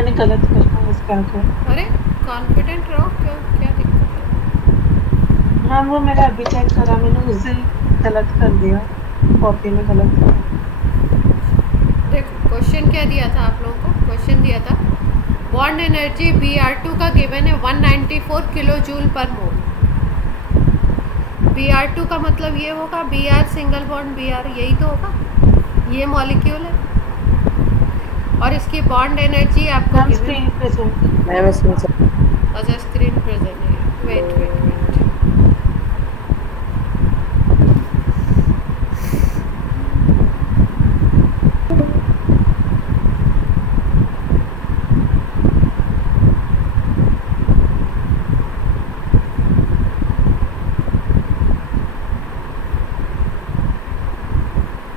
मैंने गलत करना बस क्या करूं। अरे कॉन्फिडेंट रहो, क्या क्या दिक्कत है? हाँ वो मैंने अभी चेक करा, मैंने उस दिन गलत कर दिया, कॉपी में गलत था। देखो क्वेश्चन क्या दिया था आप लोगों को, क्वेश्चन दिया था बॉन्ड एनर्जी Br2 का गिवन है 194 किलो जूल पर मोल। Br2 का मतलब ये होगा Br सिंगल बॉन्ड Br, यही तो होगा, ये मॉलिक्यूल है। और इसकी बॉन्ड एनर्जी आपको मैम गिवन। स्क्रीन प्रेजेंट है। मैम इसमें से अच्छा स्क्रीन प्रेजेंट है, वेट वेट वेट।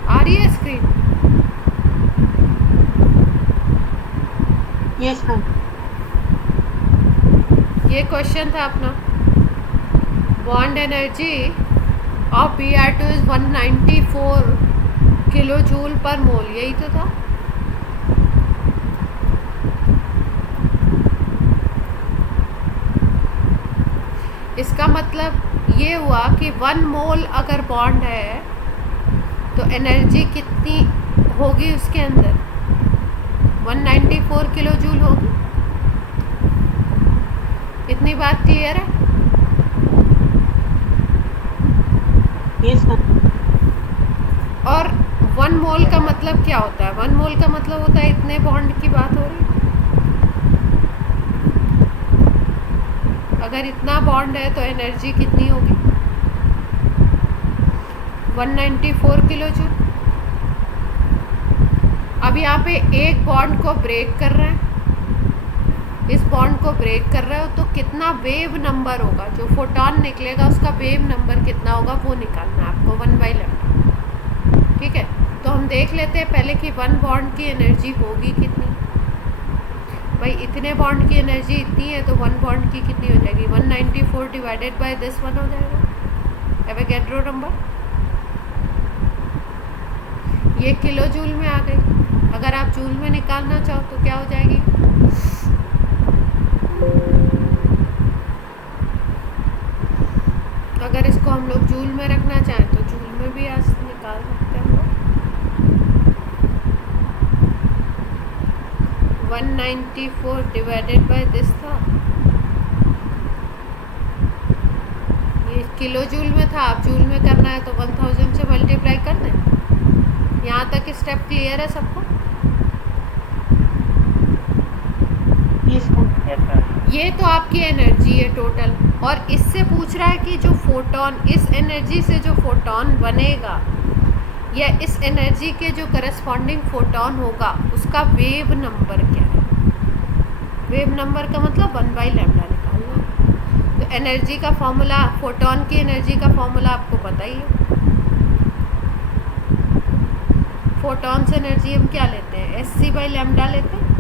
आ रही है स्क्रीन? Yes ma'am. ये क्वेश्चन था अपना, bond energy of Br2 is 194 kilo joule per mole, यही तो था। इसका मतलब ये हुआ कि 1 मोल अगर बॉन्ड है तो एनर्जी कितनी होगी उसके अंदर, 194 किलो जूल होगी। इतनी बात क्लियर है? Yes ma'am. और 1 मोल का मतलब क्या होता है? 1 मोल का मतलब होता है इतने बॉन्ड की बात हो रही है। अगर इतना बॉन्ड है तो एनर्जी कितनी होगी, 194 किलो जूल। अब यहाँ पे एक बॉन्ड को ब्रेक कर रहे हैं, इस बॉन्ड को ब्रेक कर रहे हो तो कितना वेव नंबर होगा, जो फोटोन निकलेगा उसका वेव नंबर कितना होगा वो निकालना है आपको, 1/λ। ठीक है, तो हम देख लेते हैं पहले कि 1 बॉन्ड की एनर्जी होगी कितनी। भाई इतने बॉन्ड की एनर्जी इतनी है तो 1 बॉन्ड की कितनी हो जाएगी, 194 डिवाइडेड बाय दिस 1 हो जाएगा, एवोगैड्रो नंबर। ये किलो जूल में आ गई, अगर आप जूल में निकालना चाहो तो क्या हो जाएगी, अगर इसको हम लोग जूल में रखना चाहें तो जूल में भी आज निकाल सकते हैं हम लोग। 194 डिवाइडेड बाय दिस था, ये किलो जूल में था, आप जूल में करना है तो 1000 से मल्टीप्लाई कर दें। यहाँ तक स्टेप क्लियर है सबको? Yes ma'am. ये तो आपकी एनर्जी है टोटल, और इससे पूछ रहा है कि जो फोटोन, इस एनर्जी से जो फोटोन बनेगा या इस एनर्जी के जो करस्पॉन्डिंग फोटोन होगा उसका वेव नंबर क्या है। वेव नंबर का मतलब 1/λ निकालना है। तो एनर्जी का फॉर्मूला, फोटोन की एनर्जी का फॉर्मूला आपको पता ही है। फोटोन से एनर्जी हम क्या लेते हैं, Sc/λ लेते हैं।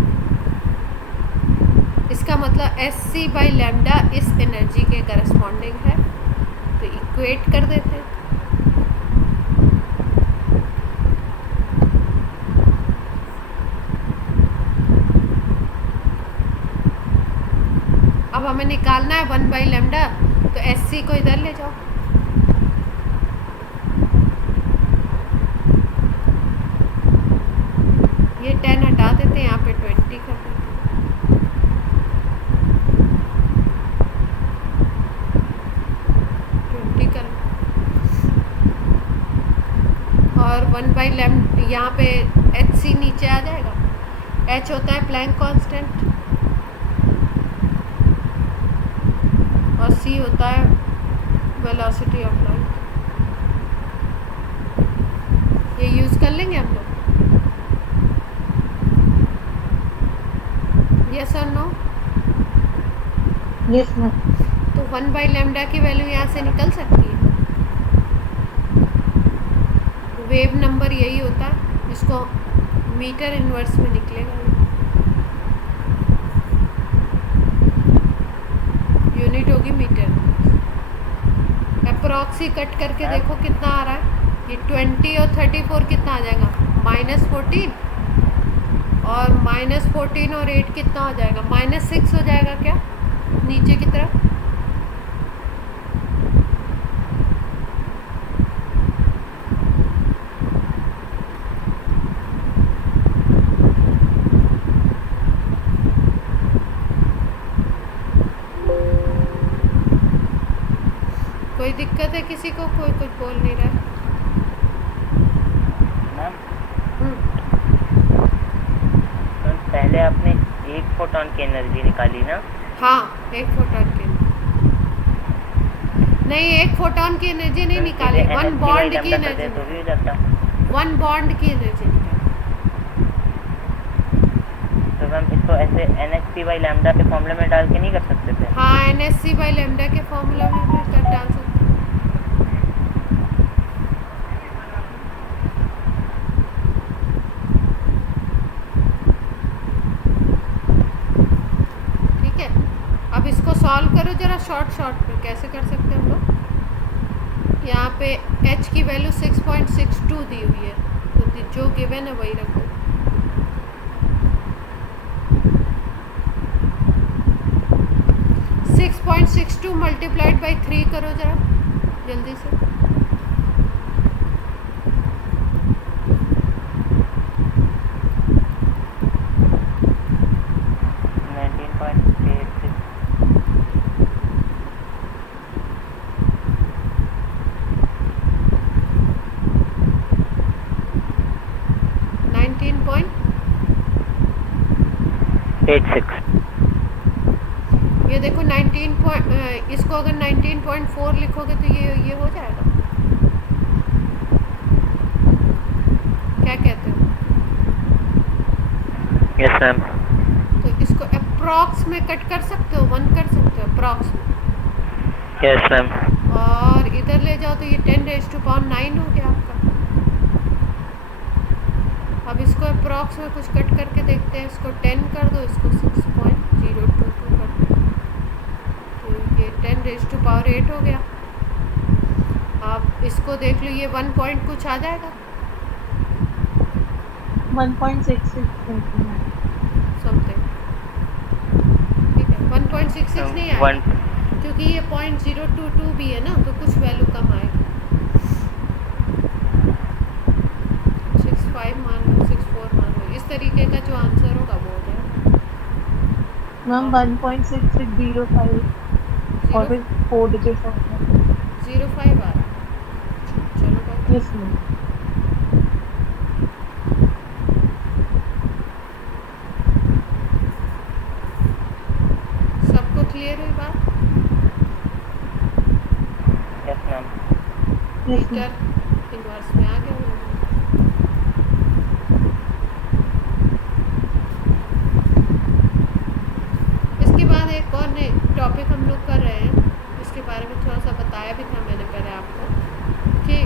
इसका मतलब Sc/λ इस एनर्जी के करस्पॉन्डिंग है, तो इक्वेट कर देते हैं। अब हमें निकालना है 1/λ, तो Sc को इधर ले जाओ, ये 10 हटा देते हैं, यहाँ पे 20 कर देते हैं। और 1/λ यहाँ पे Hc नीचे आ जाएगा। H होता है प्लैंक कांस्टेंट और C होता है वेलोसिटी ऑफ लाइट। ये यूज़ कर लेंगे हम लोग, यस और नो? Yes ma'am. तो 1/λ की वैल्यू यहाँ से निकल सकती है। वेव नंबर यही होता है, जिसको मीटर इनवर्स में निकलेगा, यूनिट होगी मीटर। अप्रॉक्सी कट करके देखो कितना आ रहा है, ये 20 और 34 कितना आ जाएगा, -14। और -14 और 8 कितना हो जाएगा? -6 हो जाएगा क्या नीचे की तरफ? कोई दिक्कत है किसी को? कोई कुछ बोल नहीं रहा है। मैम हम्म, पहले आपने एक फोटॉन की एनर्जी निकाली ना? हाँ, एक फोटॉन की नहीं, एक फोटॉन की एनर्जी नहीं निकाली, वन बॉन्ड की एनर्जी, तो भी हो जाता। वन बॉन्ड की एनर्जी निकाली। तो मैम इसको ऐसे NSC/लैम्डा के फॉर्मूले में डाल के नहीं कर सकते थे? हाँ, NSC/लैम्डा के फॉर्मूला में भी कर डाल सकते हैं। ठीक है, अब इसको सॉल्व करो जरा शॉर्ट में। कैसे कर सकते हैं हम लोग? यहाँ पे h की वैल्यू 6.62 दी हुई है, तो जो गिवन है वही रखो। 6.62 मल्टीप्लाइड बाई 3 करो जरा जल्दी से। ये देखो 19 इसको अगर 19.4 लिखोगे तो ये हो जाएगा। क्या कहते हो? Yes ma'am. तो इसको अप्रॉक्स में कट कर सकते हो, 1 कर सकते हो अप्रॉक्स में। Yes ma'am. और इधर ले जाओ तो ये 10⁻⁹ हो गया आपका। अब इसको अप्रॉक्स में कुछ कट करके देखते हैं। इसको 10 कर दो, इसको 6.022 कर दो, तो ये 10⁸ हो गया। अब इसको देख लो, ये 1 पॉइंट कुछ आ जाएगा 1.66 समथिंग। ठीक है, 1.66 नहीं आएगा क्योंकि ये 0.022 भी है ना, तो कुछ वैल्यू कम आएगी। 65 मान लो, 64 मान लो, इस तरीके का जो आंसर होगा वो हो जाएगा। मैम 1.6605 और फिर 4 डिजिट होगा। 05 आ रहा। चलो भाई, यस मैम। सबको क्लियर हुई बात? Yes ma'am. Yes ma'am. Metre inverse में आ गया होगा। इसके बाद एक और नए टॉपिक हम लोग कर रहे हैं, इसके बारे में थोड़ा सा बताया भी था मैंने पहले आपको कि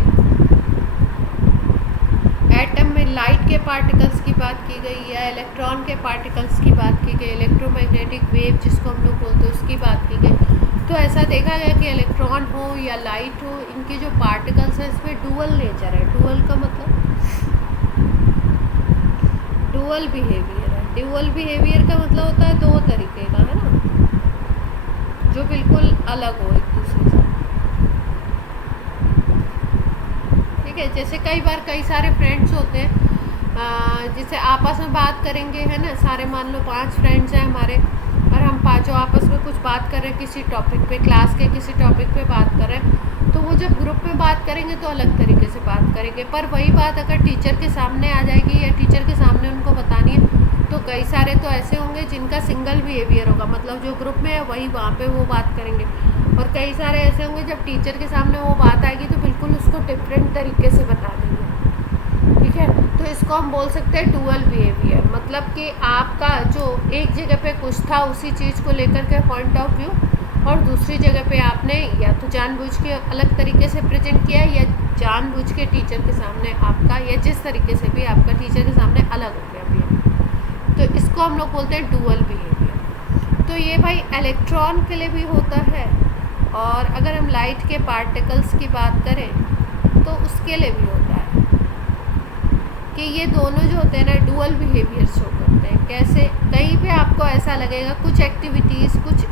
एटम में लाइट के पार्टिकल्स की बात की गई या इलेक्ट्रॉन के पार्टिकल्स की बात की गई, इलेक्ट्रोमैग्नेटिक वेव जिसको हम लोग बोलते हैं उसकी बात की गई। तो ऐसा देखा गया कि इलेक्ट्रॉन हो या लाइट हो, इनके जो पार्टिकल्स हैं इसमें डुअल नेचर है। डुअल का मतलब डुअल बिहेवियर है। डुअल बिहेवियर का मतलब होता है दो तरीके का, है ना, जो बिल्कुल अलग हो एक दूसरे से। ठीक है, जैसे कई बार कई सारे फ्रेंड्स होते हैं, जिसे आपस में बात करेंगे, है ना, सारे मान लो 5 फ्रेंड्स हैं हमारे, और हम पाँचों आपस में कुछ बात कर रहे हैं किसी टॉपिक पे, क्लास के किसी टॉपिक पे बात कर रहे हैं, तो वो जब ग्रुप में बात करेंगे तो अलग तरीके से बात करेंगे। पर वही बात अगर टीचर के सामने आ जाएगी या टीचर के सामने उनको बतानी है, तो कई सारे तो ऐसे होंगे जिनका सिंगल बिहेवियर होगा, मतलब जो ग्रुप में है वही वहाँ पे वो बात करेंगे, और कई सारे ऐसे होंगे जब टीचर के सामने वो बात आएगी तो बिल्कुल उसको डिफरेंट तरीके से बता देंगे। ठीक है, तो इसको हम बोल सकते हैं डुअल बिहेवियर, मतलब कि आपका जो एक जगह पे कुछ था उसी चीज़ को लेकर के पॉइंट ऑफ व्यू, और दूसरी जगह पे आपने या तो जानबूझ के अलग तरीके से प्रेजेंट किया या जानबूझ के टीचर के सामने आपका, या जिस तरीके से भी आपका टीचर के सामने अलग हो गया बिहेवियर, तो इसको हम लोग बोलते हैं डुअल बिहेवियर। तो ये भाई इलेक्ट्रॉन के लिए भी होता है, और अगर हम लाइट के पार्टिकल्स की बात करें तो उसके लिए भी होता है। कि ये दोनों जो होते हैं ना डुअल बिहेवियर शो करते हैं। कैसे? कहीं पे आपको ऐसा लगेगा कुछ एक्टिविटीज़ कुछ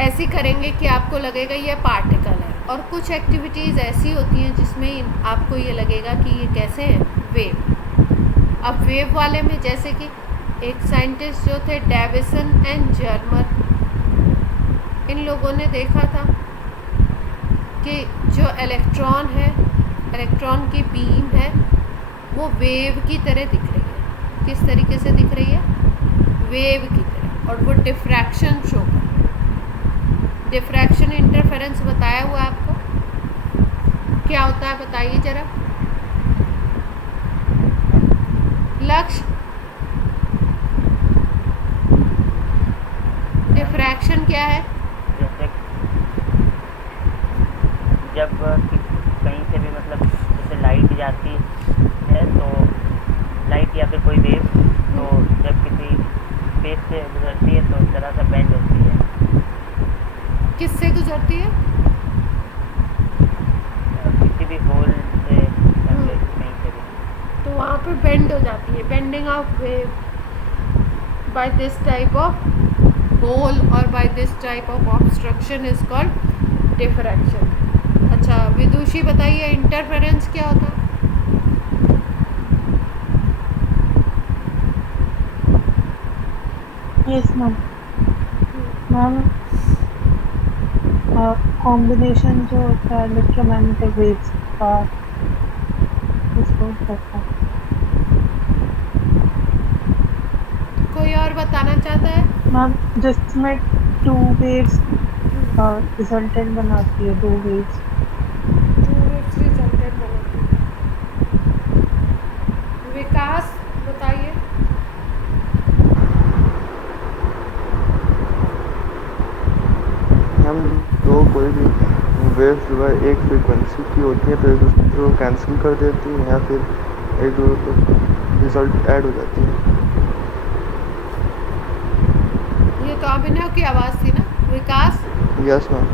ऐसी करेंगे कि आपको लगेगा ये पार्टिकल है, और कुछ एक्टिविटीज़ ऐसी होती हैं जिसमें आपको ये लगेगा कि ये कैसे हैं, वेव। अब वेव वाले में जैसे कि एक साइंटिस्ट जो थे डेविसन एंड जर्मर, इन लोगों ने देखा था कि जो इलेक्ट्रॉन है, इलेक्ट्रॉन की बीम है, वो वेव की तरह दिख रही है। किस तरीके से दिख रही है? वेव की तरह। और वो डिफ्रैक्शन शो कर रही है। डिफ्रैक्शन इंटरफेरेंस बताया हुआ है आपको, क्या होता है बताइए जरा। लक्ष्य, डिफ्रैक्शन क्या है? जैसे जब कहीं से भी मतलब जैसे लाइट जाती है तो लाइट या फिर कोई वेव तो जब किसी स्पेस से गुजरती है तो जरा सा बेंड होती है। किससे गुजरती है? किसी भी होल से या फिर कहीं से भी, तो वहाँ पे बेंड हो जाती है। Bending of wave by this type of hole और by this type of obstruction is called diffraction. अच्छा विदुषी बताइए इंटरफेरेंस क्या होता है? Yes ma'am. मैम कॉम्बिनेशन जो होता है इलेक्ट्रोमैग्नेटिक वेव्स का, उसको करता है। कोई और बताना चाहता है? मैम जिसमें टू वेव्स रिजल्टेंट बनाती है, दो वेव्स। विकास बताइए। हम दो कोई भी वेव जो है एक फ्रीक्वेंसी की होती है तो एक दूसरे को कैंसिल कर देती है या फिर एक दूसरे को रिजल्ट ऐड हो जाती है। ये तो अभिनव की आवाज़ थी ना। विकास, यस मैम।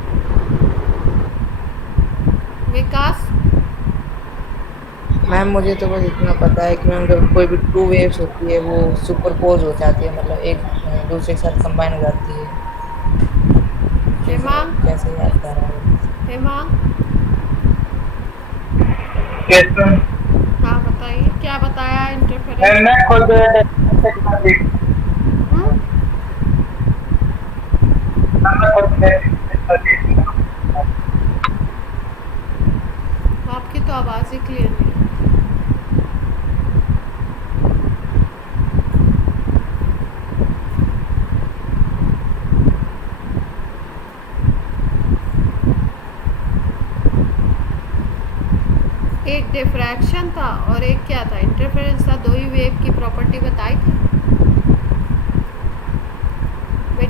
विकास मैम मुझे तो बस इतना पता है कि मैम जब कोई भी टू वेव्स होती है वो सुपरपोज हो जाती है, मतलब एक दूसरे के साथ कंबाइन हो जाती है। हेमांग, कैसे याद कर रहा हूँ। Hemang yes ma'am. हाँ बताइए क्या बताया इंटरफेरेंस? मैं खुद आपकी तो आवाज़ ही क्लियर नहीं है। एक डिफ्रैक्शन था और एक क्या था, इंटरफेरेंस था। दो ही वेव की प्रॉपर्टी बताई थी।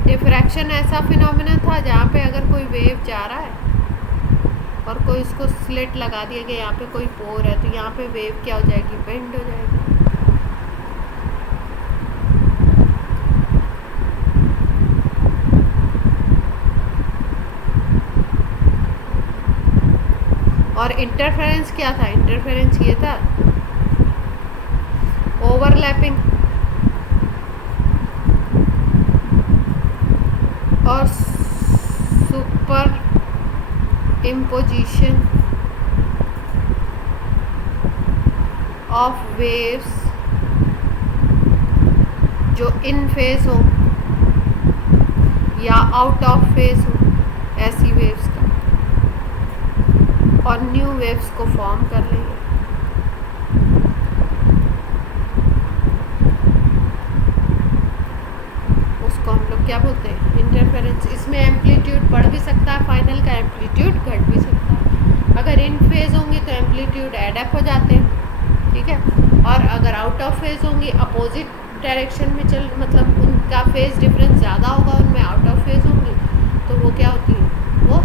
डिफ्रैक्शन ऐसा फिनोमेना था जहाँ पे अगर कोई वेव जा रहा है और कोई इसको स्लिट लगा दिया गया, यहाँ पे कोई पोर है, तो यहाँ पे वेव क्या हो जाएगी, बेंड हो जाएगी। और इंटरफेरेंस क्या था? इंटरफेरेंस ये था ओवरलैपिंग और सुपर इम्पोजिशन ऑफ वेव्स जो इन फेज हो या आउट ऑफ फेज हो, ऐसी वेव्स का, और न्यू वेव्स को फॉर्म कर लेंगे। उसको हम लोग क्या बोलते हैं, इंटरफेरेंस। इसमें एम्पलीट्यूड बढ़ भी सकता है, फाइनल का एम्पलीट्यूड घट भी सकता है। अगर इन फेज होंगी तो एम्पलीट्यूड एडअप हो जाते हैं, ठीक है। और अगर आउट ऑफ फेज होंगी, अपोजिट डायरेक्शन में चल, मतलब उनका फेज डिफरेंस ज़्यादा होगा, उनमें आउट ऑफ फेज होंगी तो वो क्या होती है, वो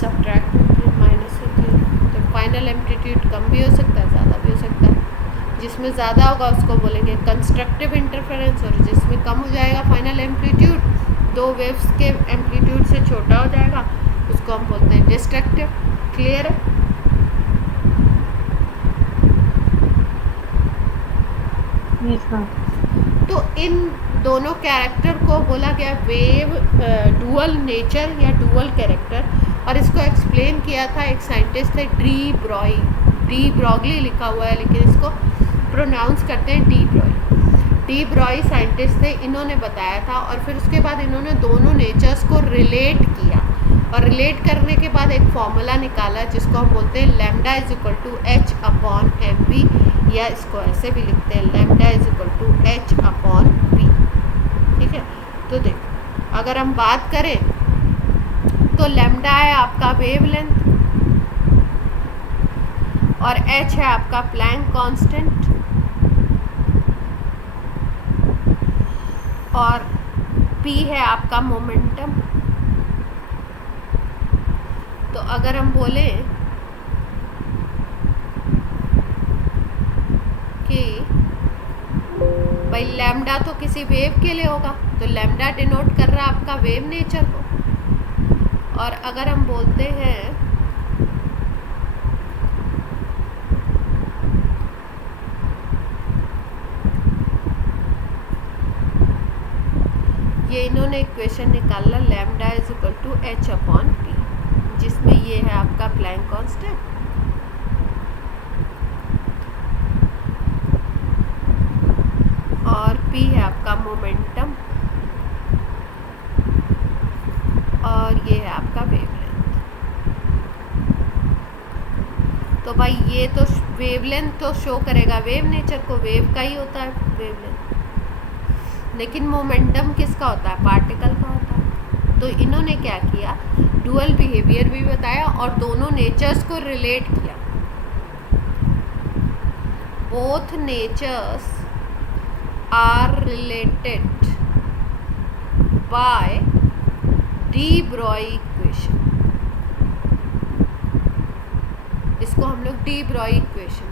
सब्ट्रैक्ट होती है, माइनस होती है। तो फाइनल एम्पलीट्यूड कम भी हो सकता है, ज़्यादा भी हो सकता है। जिसमें ज़्यादा होगा उसको बोलेंगे कंस्ट्रक्टिव इंटरफेरेंस, और जिसमें कम हो जाएगा फाइनल एम्पलीट्यूड, दो वेव्स के एम्पलीट्यूड से छोटा हो जाएगा, उसको हम बोलते हैं डिस्ट्रक्टिव। क्लियर है? Yes ma'am. तो इन दोनों कैरेक्टर को बोला गया वेव डुअल नेचर या डुअल कैरेक्टर, और इसको एक्सप्लेन किया था एक साइंटिस्ट थे डी ब्रॉगली लिखा हुआ है लेकिन इसको प्रोनाउंस करते हैं डी ब्रॉय साइंटिस्ट थे, इन्होंने बताया था। और फिर उसके बाद इन्होंने दोनों नेचर्स को रिलेट किया, और रिलेट करने के बाद एक फॉर्मूला निकाला जिसको हम बोलते हैं lambda is equal to H upon M V, या इसको ऐसे भी लिखते हैं lambda is equal to H upon V. ठीक है, तो देखो अगर हम बात करें तो लैम्डा है आपका वेवलेंथ, और एच है आपका प्लैंक कांस्टेंट, और पी है आपका मोमेंटम। तो अगर हम बोले कि भाई लैम्डा तो किसी वेव के लिए होगा, तो लैम्डा डिनोट कर रहा है आपका वेव नेचर को। और अगर हम बोलते हैं ये इन्होंने इक्वेशन निकाला lambda is equal to H upon P, जिसमें ये है आपका प्लैंक कांस्टेंट, और पी है आपका मोमेंटम, और ये है आपका वेवलेंथ। तो भाई ये तो वेवलेंथ तो शो करेगा वेव नेचर को, वेव का ही होता है वेवलेंथ, लेकिन मोमेंटम किसका होता है, पार्टिकल का होता है। तो इन्होंने क्या किया, डुअल बिहेवियर भी बताया और दोनों नेचर्स को रिलेट किया। Both natures are related by de Broglie equation, इसको हम लोग डी ब्रॉय इक्वेशन,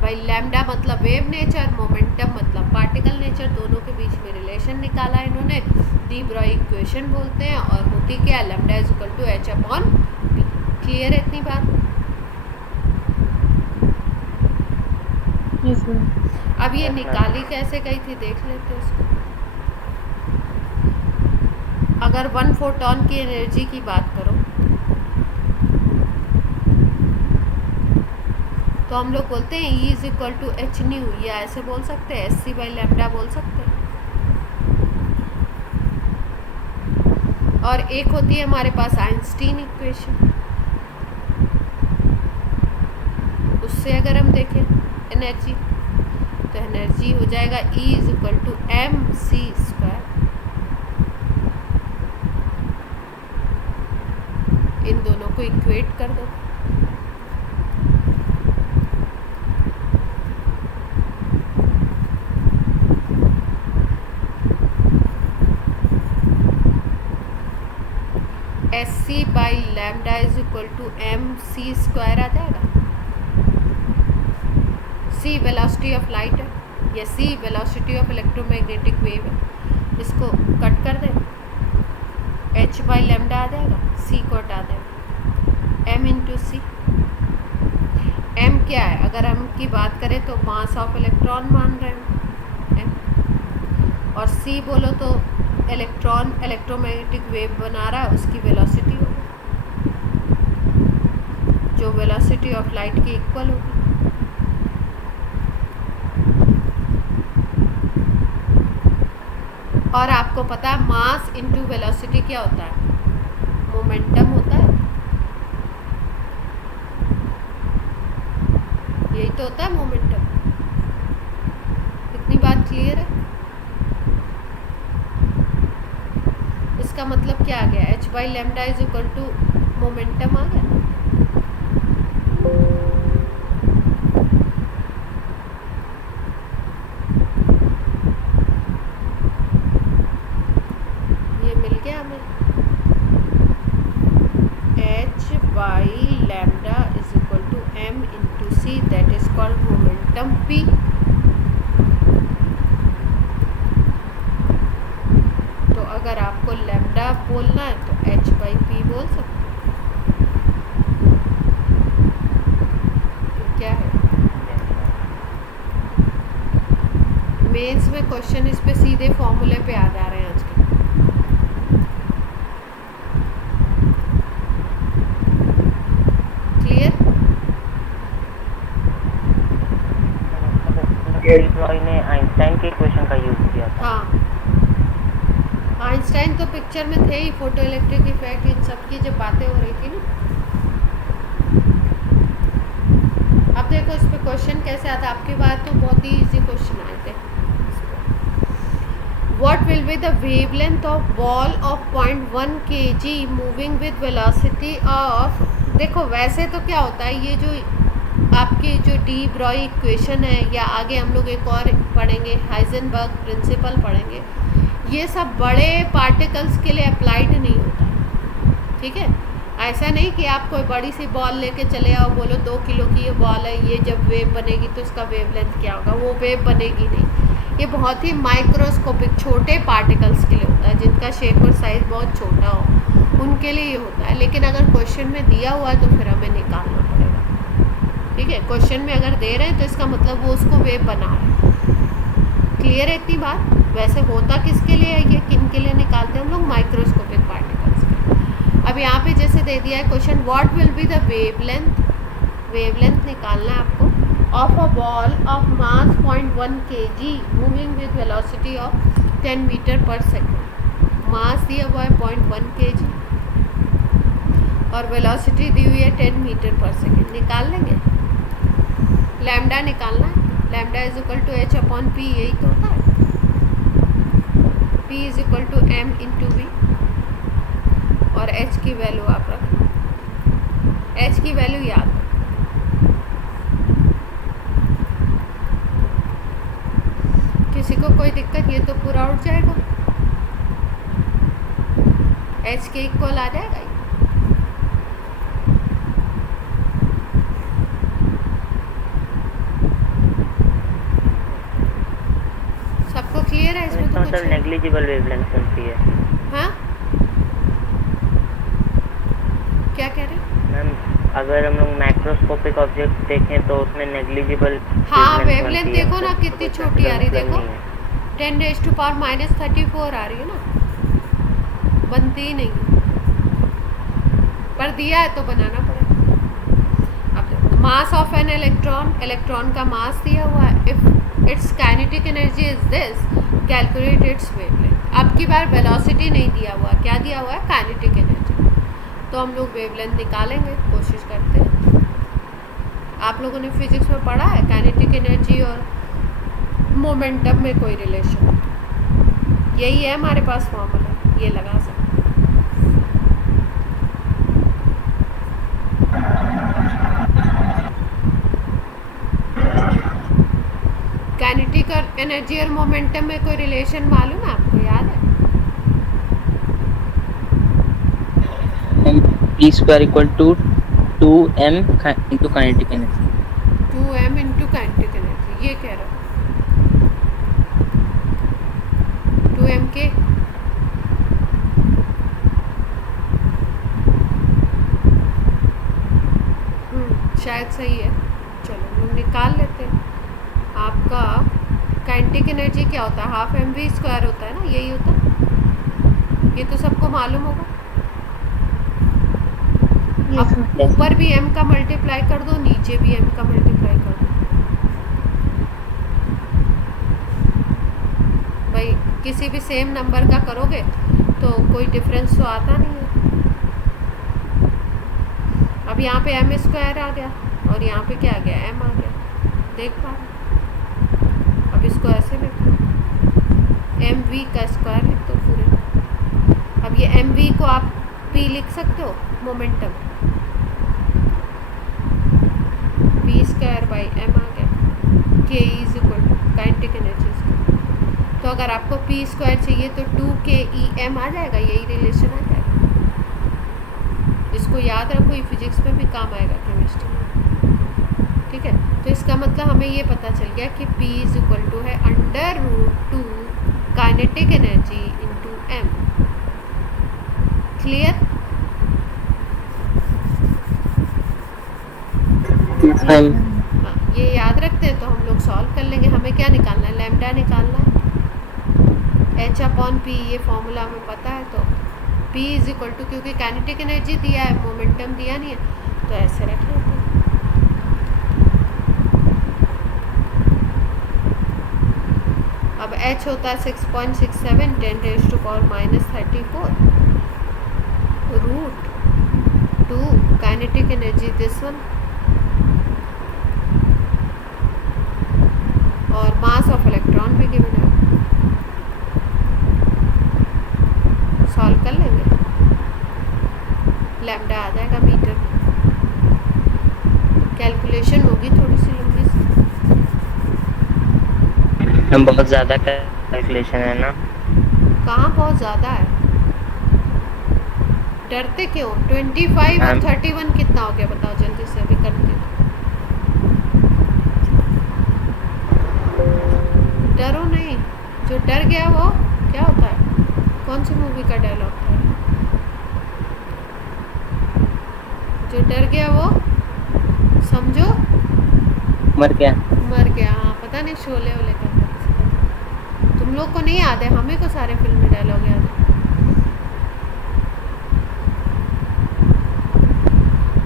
भाई लैम्डा मतलब वेव नेचर, मोमेंटम मतलब पार्टिकल नेचर, दोनों के बीच में रिलेशन निकाला इन्होंने, डी ब्रॉय इक्वेशन बोलते हैं। और होती क्या है, lambda is equal to H upon P. Clear है इतनी बात? Yes ma'am. अब ये निकाली कैसे गई थी देख लेते हैं इसको। अगर 1 फोटोन की एनर्जी की बात करो तो हम लोग बोलते हैं E is equal to H nu, या ऐसे बोल सकते हैं SC बाई लैम्डा बोल सकते हैं। और एक होती है हमारे पास आइंस्टीन इक्वेशन, उससे अगर हम देखें एनर्जी तो एनर्जी हो जाएगा E is equal to mc square, इन दोनों को इक्वेट कर दो। SC by lambda is equal to mc square आ जाएगा। c वेलोसिटी ऑफ लाइट है, या c velocity of electromagnetic wave है, इसको कट कर दें, h बाई लैम्डा आ जाएगा, c को हटा दें, m इंटू सी। m क्या है, अगर हम की बात करें तो मास ऑफ इलेक्ट्रॉन मान रहे हैं m, और c बोलो तो इलेक्ट्रॉन इलेक्ट्रोमैग्नेटिक वेव बना रहा है, उसकी वेलोसिटी होगी जो वेलोसिटी ऑफ लाइट के इक्वल होगी। और आपको पता है मास इंटू वेलोसिटी क्या होता है, मोमेंटम होता है, यही तो होता है मोमेंटम। इतनी बात क्लियर है? इसका मतलब क्या आ गया, h by lambda is equal to momentum आ गया। ये मिल गया हमें, h by lambda is equal to m into C, that is called momentum p। तो अगर आपको लैम्डा बोलना है तो h बाई पी बोल सकते हैं, क्योंकि में क्वेश्चन इस पे सीधे फॉर्मूले पे आ जा रहे हैं आजकल। क्लियर? रॉय ने आइंस्टाइन के इक्वेशन का यूज किया था। हाँ, आइंस्टाइन तो पिक्चर में थे ही, फोटो इलेक्ट्रिक इफेक्ट इन सब की जब बातें हो रही थी ना। अब देखो इस पे क्वेश्चन कैसे आता है। आपकी बात तो बहुत ही इजी क्वेश्चन आए थे। What will be the wavelength of ball of 0.1 kg moving with velocity of, देखो वैसे तो क्या होता है, ये जो आपकी जो डी ब्रॉय इक्वेशन है, या आगे हम लोग एक और पढ़ेंगे, हाइजेनबर्ग प्रिंसिपल पढ़ेंगे, ये सब बड़े पार्टिकल्स के लिए अप्लाइड नहीं होता। ठीक है, ऐसा नहीं कि आप कोई बड़ी सी बॉल लेके चले आओ, बोलो 2 किलो की ये बॉल है, ये जब वेव बनेगी तो इसका वेवलेंथ क्या होगा, वो वेव बनेगी नहीं। ये बहुत ही माइक्रोस्कोपिक छोटे पार्टिकल्स के लिए होता है, जिनका शेप और साइज़ बहुत छोटा हो, उनके लिए ये होता है। लेकिन अगर क्वेश्चन में दिया हुआ है तो फिर हमें निकालना पड़ेगा। ठीक है, क्वेश्चन में अगर दे रहे हैं तो इसका मतलब वो उसको वेव बना रहे हैं। क्लियर है इतनी बात? वैसे होता किसके लिए है ये, किन के लिए निकालते हैं हम लोग? माइक्रोस्कोपिक पार्टिकल्स के। अब यहाँ पे जैसे दे दिया है question, what will be the wavelength, wavelength निकालना है आपको, of a ball of mass 0.1 kg moving with velocity of 10 metre per second. Mass दिया हुआ है 0.1 kg और वेलोसिटी दी हुई है 10 मीटर पर सेकेंड। निकाल लेंगे। लैम्डा निकालना है, lambda is equal to H upon P, यही तो होता है। P is equal to M into V, और h की वैल्यू आप रखो, h की वैल्यू याद रखो। किसी को कोई दिक्कत? ये तो पूरा उठ जाएगा, h के इक्वल आ जाएगा ये। सबको क्लियर है? इसमें तो कुछ मतलब नेग्लिजिबल वेवलेंथ बनती है। हाँ, क्या कह रहे हैं? मैम अगर हम लोग मैक्रोस्कोपिक ऑब्जेक्ट देखें तो उसमें नेग्लिजिबल हाँ, वेवलेंथ देखो ना कितनी छोटी आ रही, देखो 10⁻⁻34 आ रही है ना, बनती ही नहीं, पर दिया है तो बनाना पड़ेगा। अब देखो, mass of an electron, electron का मास दिया हुआ है, if it's kinetic energy is this, calculate its wavelength. अब की बार वेलोसिटी नहीं दिया हुआ, क्या दिया हुआ है? Kinetic energy. तो हम लोग वेवलेंथ निकालेंगे, कोशिश करते हैं। आप लोगों ने फिजिक्स में पढ़ा है काइनेटिक एनर्जी और मोमेंटम में कोई रिलेशन? यही है हमारे पास फॉर्मूला, ये लगा सकते हैं। काइनेटिक और एनर्जी और मोमेंटम में कोई रिलेशन मालूम है आपको, याद है? p square equal to 2m into kinetic energy। 2m into kinetic energy, ये कह रहा हूँ। 2m के शायद सही है। चलो हम निकाल लेते हैं। आपका काइनेटिक एनर्जी क्या होता है? हाफ mv² होता है ना, यही होता है, ये तो सबको मालूम होगा। अब ऊपर भी m का मल्टीप्लाई कर दो, नीचे भी m का मल्टीप्लाई कर दो। भाई किसी भी सेम नंबर का करोगे तो कोई डिफरेंस तो आता नहीं है। अब यहाँ पे m² आ गया और यहाँ पे क्या आ गया? m आ गया, देख पा रहे? अब इसको ऐसे लिख लो, mv का स्क्वायर लिख दो पूरे। अब ये mv को आप p लिख सकते हो, मोमेंटम, p² m आ गया, k is equal to kinetic energy. तो अगर आपको p² चाहिए तो 2kEm आ जाएगा, यही रिलेशन आ जाएगा। इसको याद रखो, ये फिजिक्स में भी काम आएगा, केमिस्ट्री में। ठीक है, तो इसका मतलब हमें ये पता चल गया कि p इज इक्वल टू है √2 kinetic energy into m। Clear? हाँ, ये याद रखते हैं तो हम लोग सॉल्व कर लेंगे। हमें क्या निकालना है? लैम्डा निकालना है। एच अपॉन पी, ये फॉर्मूला हमें पता है। तो P इज इक्वल टू, क्योंकि काइनेटिक एनर्जी दिया है, मोमेंटम दिया नहीं है, तो ऐसे रख लेते हैं। अब H होता है 6.67 10⁻⁻34 root 2 kinetic energy this one, और मास ऑफ इलेक्ट्रॉन भी गिवन है। सॉल्व कर लेंगे, लैम्डा आ जाएगा मीटर। कैलकुलेशन होगी थोड़ी सी लंबी सी। हम बहुत ज़्यादा कैलकुलेशन है ना। कहाँ बहुत ज़्यादा है, डरते क्यों? 25 और 31 कितना हो गया बताओ जल्दी से, अभी करते हो। डरो नहीं, जो डर गया वो क्या होता है, कौन सी मूवी का डायलॉग था? जो डर गया वो समझो मर गया। मर गया। हाँ, पता नहीं शोले वोले का था किसी का। तुम लोग को नहीं याद है, हमें को सारे फिल्म में डायलॉग याद है।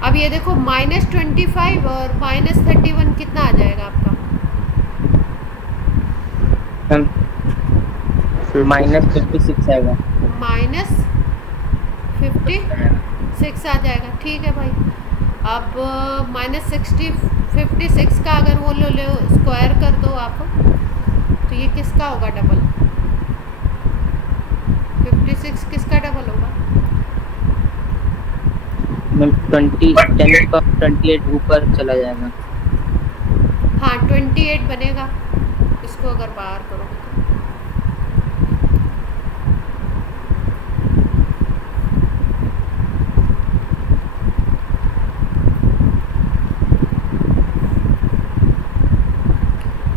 अब ये देखो -25 और -31 कितना आ जाएगा आपका? -56 आएगा। -56 आ जाएगा, ठीक है भाई। अब -56 का अगर वो लो स्क्वायर कर दो आप, तो ये किसका होगा डबल? 56 किसका डबल होगा? 28 ऊपर चला जाएगा। हाँ 28 बनेगा, इसको अगर बाहर करोगे तो।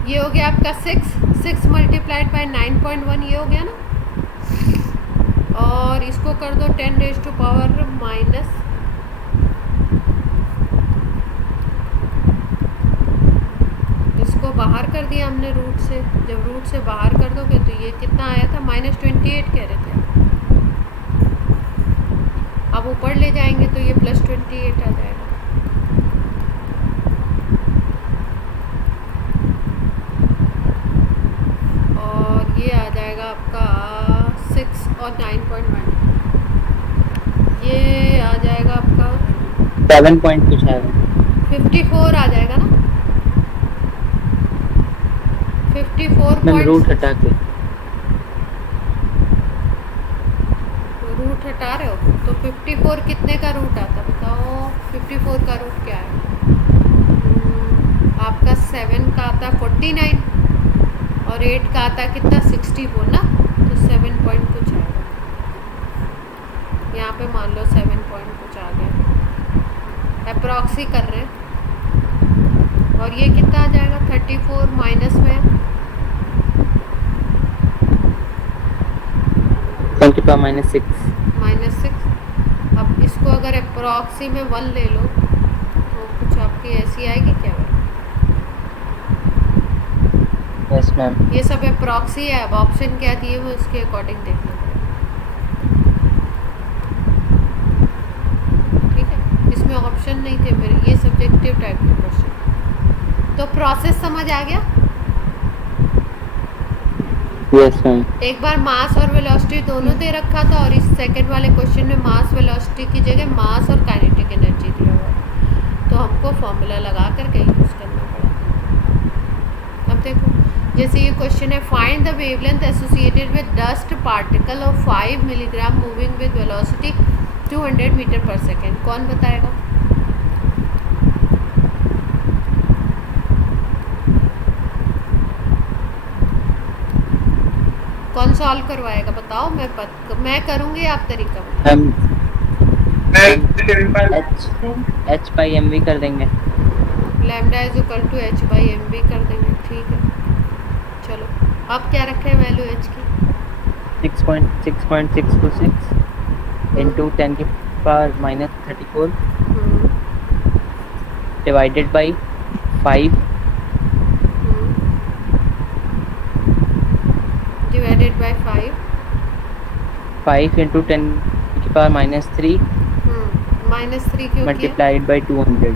ये हो गया आपका 6 मल्टीप्लाइड बाय 9.1, ये हो गया ना। और इसको कर दो 10⁻⁻, इसको बाहर कर दिया हमने रूट से। जब रूट से बाहर कर दोगे तो ये कितना आया था? -28 कह रहे थे। अब ऊपर ले जाएंगे तो ये +28 आ जाएगा। और ये आ जाएगा आपका 6 और 9.1, ये आ जाएगा आपका 7 पॉइंट कुछ आएगा। 54 आ जाएगा ना, 54 मैंने रूट हटा के रूट हटा रहे हो तो 54 कितने का रूट आता बताओ? 54 का रूट क्या है? आपका 7 का आता 49 और 8 का आता कितना? 64 ना, तो 7 पॉइंट कुछ आएगा। यहाँ पे मान लो 7 पॉइंट कुछ आ गया, अप्रॉक्सी कर रहे हैं। और ये कितना आ जाएगा? 34 माइनस में 25 -6। अब इसको अगर अप्रॉक्सी में 1 ले लो तो कुछ आपकी ऐसी आएगी क्या? Yes ma'am. ये सब अप्रॉक्सी है, अब ऑप्शन क्या दिए वो उसके अकॉर्डिंग देखना पड़ेगा, ठीक है। इसमें ऑप्शन नहीं थे मेरे, ये सब्जेक्टिव टाइप के क्वेश्चन। तो प्रोसेस समझ आ गया? Yes ma'am. एक बार मास और वेलोसिटी दोनों दे रखा था, और इस सेकंड वाले क्वेश्चन में मास वेलोसिटी की जगह मास और काइनेटिक एनर्जी दिया हुआ है, तो हमको फॉर्मूला लगा करके यूज़ करना पड़ा। अब देखो, जैसे ये क्वेश्चन है, find the wavelength associated with dust particle of 5 milligram moving with velocity 200 metre per second. कौन बताएगा? कौन सॉल्व करवाएगा बताओ? मैं करूँगी, आप तरीका बताओ। हम h/mv कर देंगे। Lambda is equal to h/mv कर देंगे, ठीक है। चलो, अब क्या रखे हैं वैल्यू h की? 6.626 into 10 की power -34 divided by 5 divided by 5 5 into 10⁻³ -3 क्यों किया? मल्टीप्लाइड बाई 200,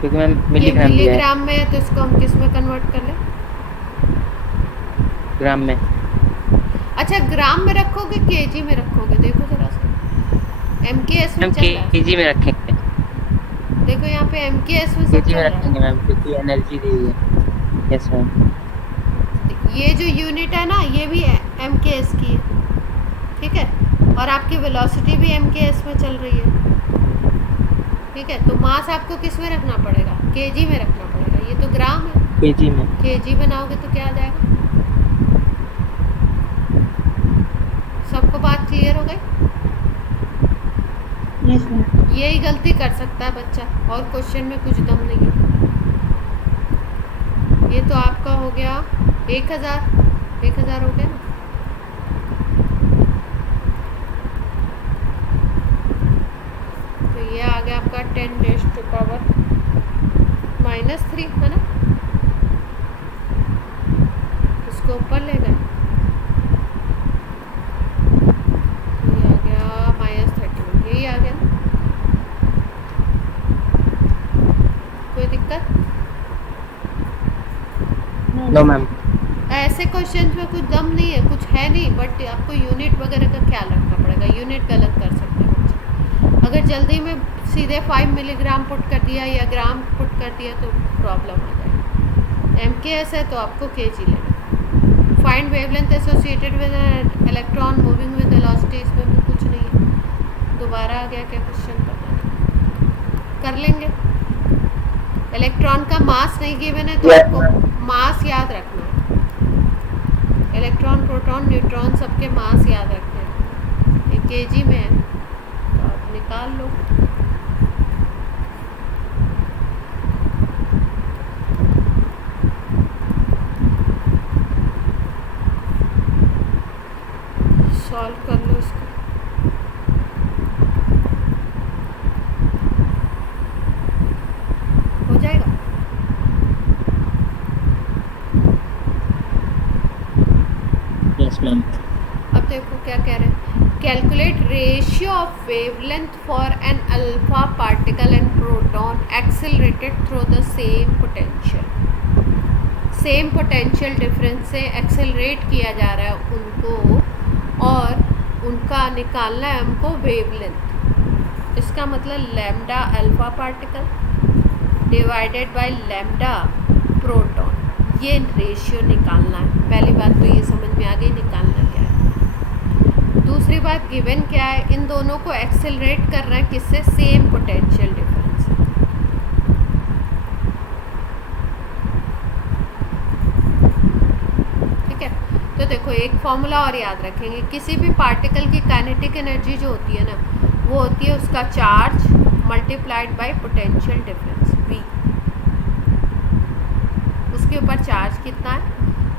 क्योंकि मैम ये मिलीग्राम दिया है मिलीग्राम में है तो इसको हम किस में कन्वर्ट कर लें? ग्राम में। अच्छा ग्राम में रखोगे केजी में रखोगे? देखो जरा सा, MKS में मैम चल रहा है। केजी में रखेंगे, देखो यहाँ पे MKS में सब केजी चल में रहा रखेंगे मैम, क्योंकि एनर्जी दी हुई है। Yes ma'am. है। ये जो यूनिट है ना ये भी MKS की है, ठीक है, और आपकी वेलोसिटी भी MKS में चल रही है, ठीक है। तो मास आपको किस में रखना पड़ेगा? केजी में रखना पड़ेगा। ये तो ग्राम है, केजी में। केजी बनाओगे तो क्या आ जाएगा? सबको बात क्लियर हो गई? Yes ma'am. यही गलती कर सकता है बच्चा, और क्वेश्चन में कुछ दम नहीं है। ये तो आपका हो गया 1000 हो गया ना। तो ये आ गया आपका 10⁻³ है ना, इसको ऊपर ले गए तो ये आ गया -31, यही आ गया ना। कोई दिक्कत? No ma'am. ऐसे क्वेश्चंस में कुछ दम नहीं है, कुछ है नहीं, बट आपको यूनिट वगैरह का ख्याल रखना पड़ेगा। यूनिट गलत कर सकते हैं बच्चे। अगर जल्दी में सीधे 5 मिलीग्राम पुट कर दिया या ग्राम पुट कर दिया तो प्रॉब्लम आ जाएगी। MKS है तो आपको केजी लेना। Find wavelength associated with electron moving with velocity, इसमें भी कुछ नहीं है। दोबारा आ गया क्या क्वेश्चन? पता नहीं, कर लेंगे। इलेक्ट्रॉन का मास नहीं गिवन है तो आपको मास याद रखना है। इलेक्ट्रॉन, प्रोटॉन, न्यूट्रॉन सबके मास याद रखने हैं। ये केजी में है तो आप निकाल लो। सॉल्व कर लो इसको। हो जाएगा। Yes ma'am. अब देखो क्या कह रहे हैं। Calculate ratio of wavelength for an alpha particle and proton accelerated through the same potential. Same potential difference से एक्सेलरेट किया जा रहा है उनको, और उनका निकालना है हमको वेवलेंथ। इसका मतलब lambda alpha particle divided by lambda proton, ये रेशियो निकालना है। पहली बात तो ये समझ में आ गई निकालना क्या है। दूसरी बात गिवन क्या है, इन दोनों को एक्सेलरेट कर रहा है किससे? सेम पोटेंशियल डिफरेंस से। ठीक है, तो देखो एक फॉर्मूला और याद रखेंगे। किसी भी पार्टिकल की काइनेटिक एनर्जी जो होती है ना, वो होती है उसका charge multiplied by potential difference V। उसके ऊपर चार्ज कितना है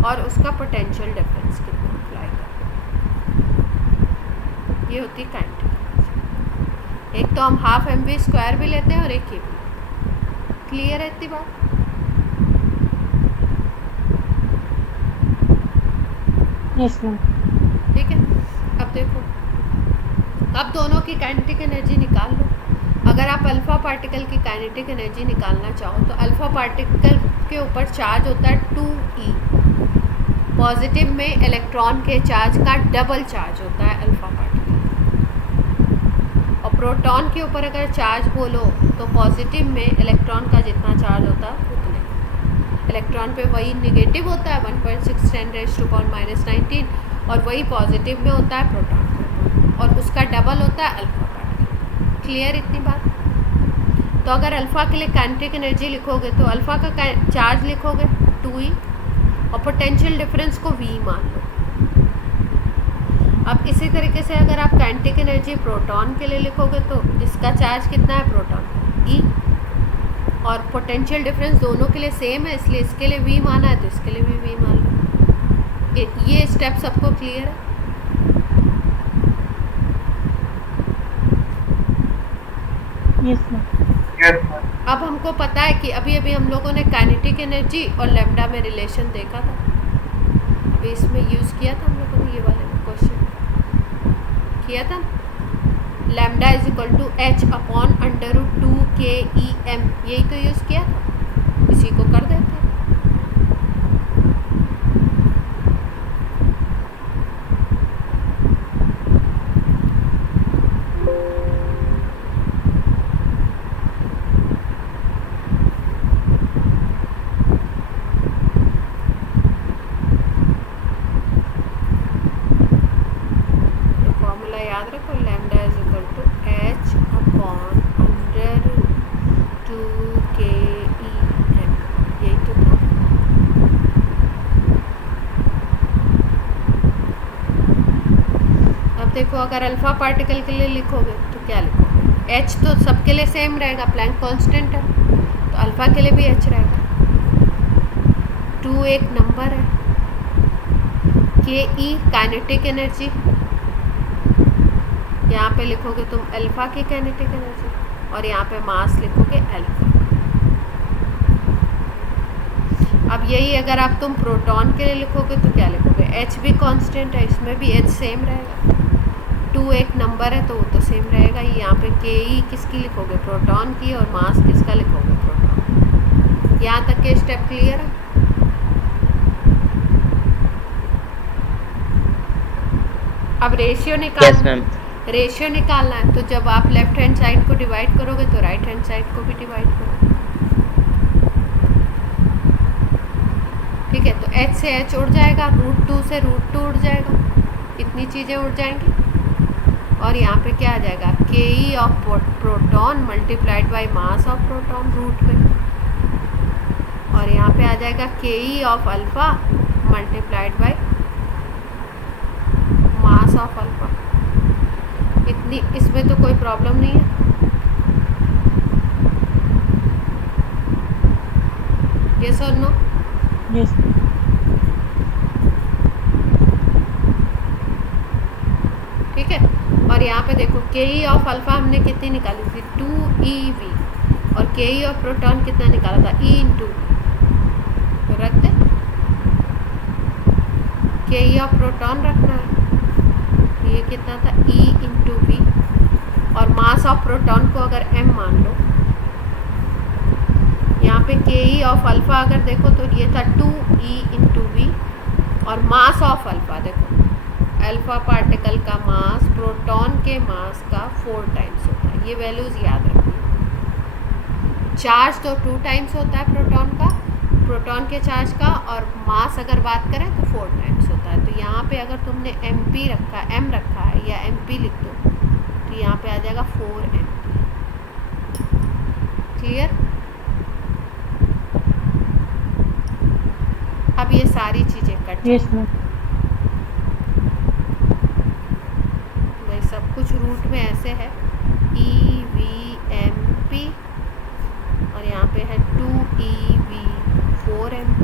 और उसका पोटेंशियल डिफरेंस कितना अप्लाई करना, ये होती है काइनेटिक एनर्जी। एक तो हम ½mv² भी लेते हैं और एक ये भी। क्लियर है इतनी बात? Yes ma'am. ठीक है, अब देखो, अब दोनों की काइनेटिक एनर्जी निकाल लो। अगर आप अल्फा पार्टिकल की काइनेटिक एनर्जी निकालना चाहो तो अल्फा पार्टिकल के ऊपर चार्ज होता है 2e। पॉजिटिव में इलेक्ट्रॉन के चार्ज का डबल चार्ज होता है अल्फा पार्टिकल। और प्रोटॉन के ऊपर अगर चार्ज बोलो तो पॉजिटिव में इलेक्ट्रॉन का जितना चार्ज होता है उतने, इलेक्ट्रॉन पे वही निगेटिव होता है 1.6 × 10⁻19, और वही पॉजिटिव में होता है प्रोटॉन, और उसका डबल होता है अल्फा पार्टिकल। क्लियर इतनी बात? तो अगर अल्फ़ा के लिए काइनेटिक एनर्जी लिखोगे तो अल्फ़ा का चार्ज लिखोगे 2e और पोटेंशियल डिफरेंस को v मान लो। अब इसी तरीके से अगर आप काइनेटिक एनर्जी प्रोटॉन के लिए लिखोगे तो इसका चार्ज कितना है प्रोटॉन e, और पोटेंशियल डिफरेंस दोनों के लिए सेम है इसलिए इसके लिए v माना है तो इसके लिए भी v मान लो। ये स्टेप सबको क्लियर है? Yes ma'am. अब हमको पता है कि अभी अभी हम लोगों ने काइनेटिक एनर्जी और लैम्डा में रिलेशन देखा था। अभी इसमें यूज़ किया था हम लोगों ने, ये वाले में क्वेश्चन किया था। Lambda is equal to H upon under root 2 KEM, यही तो यूज़ किया था, इसी को कर देते हैं। फॉर्मूला याद रखो, lambda is equal to H upon under 2 KEM, यही तो था। अब देखो, अगर अल्फा पार्टिकल के लिए लिखोगे तो क्या लिखोगे? एच तो सबके लिए सेम रहेगा, प्लैंक कांस्टेंट है, तो अल्फा के लिए भी एच रहेगा। 2 एक नंबर है, KE काइनेटिक एनर्जी, यहाँ पे लिखोगे तुम अल्फा की काइनेटिक एनर्जी, और यहाँ पे मास लिखोगे अल्फा। अब यही अगर आप तुम प्रोटॉन के लिए लिखोगे तो क्या लिखोगे? एच भी कांस्टेंट है, इसमें भी एच सेम रहेगा। 2 एक नंबर है तो वो तो सेम रहेगा ही। यहाँ पे KE किसकी लिखोगे? प्रोटॉन की, और मास किसका लिखोगे? प्रोटॉन। यहाँ तक के स्टेप क्लियर है? अब रेशियो यस निकाल मैम। रेशियो निकालना है, तो जब आप लेफ्ट हैंड साइड को डिवाइड करोगे तो राइट हैंड साइड को भी डिवाइड करोगे। ठीक है, तो H से H उड़ जाएगा, √2 से √2 उड़ जाएगा, इतनी चीज़ें उड़ जाएंगी। और यहाँ पे क्या आ जाएगा? KE of proton multiplied by mass of proton root में, और यहाँ पे आ जाएगा KE of alpha multiplied by mass of alpha. इतनी, इसमें तो कोई प्रॉब्लम नहीं है। यस और नो? यस। ठीक है, और यहाँ पे देखो KE ऑफ अल्फा हमने कितनी निकाली थी? 2eV, और KE ऑफ प्रोटॉन कितना निकाला था? E इंटू तो रख दे, KE ऑफ प्रोटॉन रखना है, ये कितना था? E इंटू V, और मास ऑफ प्रोटॉन को अगर m मान लो, यहाँ पे KE ऑफ अल्फा अगर देखो तो ये था 2E इंटू V, और मास ऑफ अल्फा देखो, अल्फा पार्टिकल का मास प्रोटॉन के मास का 4 टाइम्स होता है। ये वैल्यूज़ याद रखिए। चार्ज तो 2 टाइम्स होता है प्रोटॉन का, प्रोटॉन के चार्ज का, और मास अगर बात करें तो 4 टाइम्स होता है। तो यहाँ पे अगर तुमने MP रखा, M रखा है, या MP लिख दो तो यहाँ पे आ जाएगा 4 MP। क्लियर? अब ये सारी चीज़ें कट यस मैम। भाई, सब कुछ रूट में ऐसे है, EVMP, और यहाँ पे है 2EV 4MP,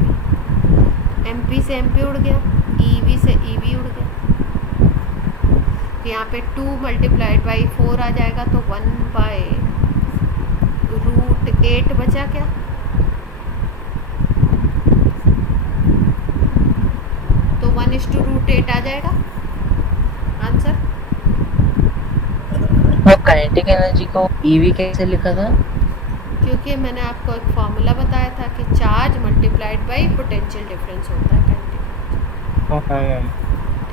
MP से MP उड़ गया, EV से EV उड़ गया, तो यहाँ पे 2 मल्टीप्लाइड बाई 4 आ जाएगा, तो 1/√8 बचा क्या? तो 1:√8 आ जाएगा आंसर। वो काइनेटिक एनर्जी को ईवी कैसे लिखा था? क्योंकि मैंने आपको एक फॉर्मूला बताया था कि charge multiplied by potential difference होता है काइनेटिक। हाँ मैम।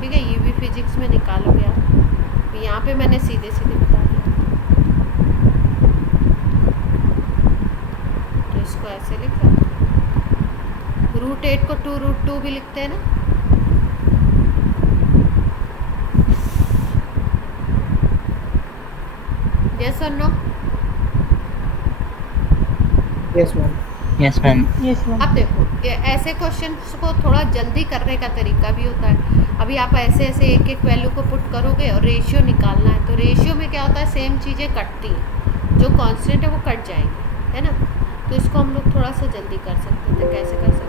ठीक है, ये भी फिजिक्स में निकालोगे आप, यहाँ पे मैंने सीधे सीधे बता दिया। तो इसको ऐसे लिखा, √8 को 2√2 भी लिखते हैं ना। यस और no? Yes ma'am. Yes ma'am. Yes ma'am. अब देखो, ये ऐसे क्वेश्चन को थोड़ा जल्दी करने का तरीका भी होता है। अभी आप ऐसे ऐसे एक एक वैल्यू को पुट करोगे और रेशियो निकालना है, तो रेशियो में क्या होता है? सेम चीज़ें कटती हैं, जो कांस्टेंट है वो कट जाएंगी, है ना। तो इसको हम लोग थोड़ा सा जल्दी कर सकते थे। कैसे कर सकते थे?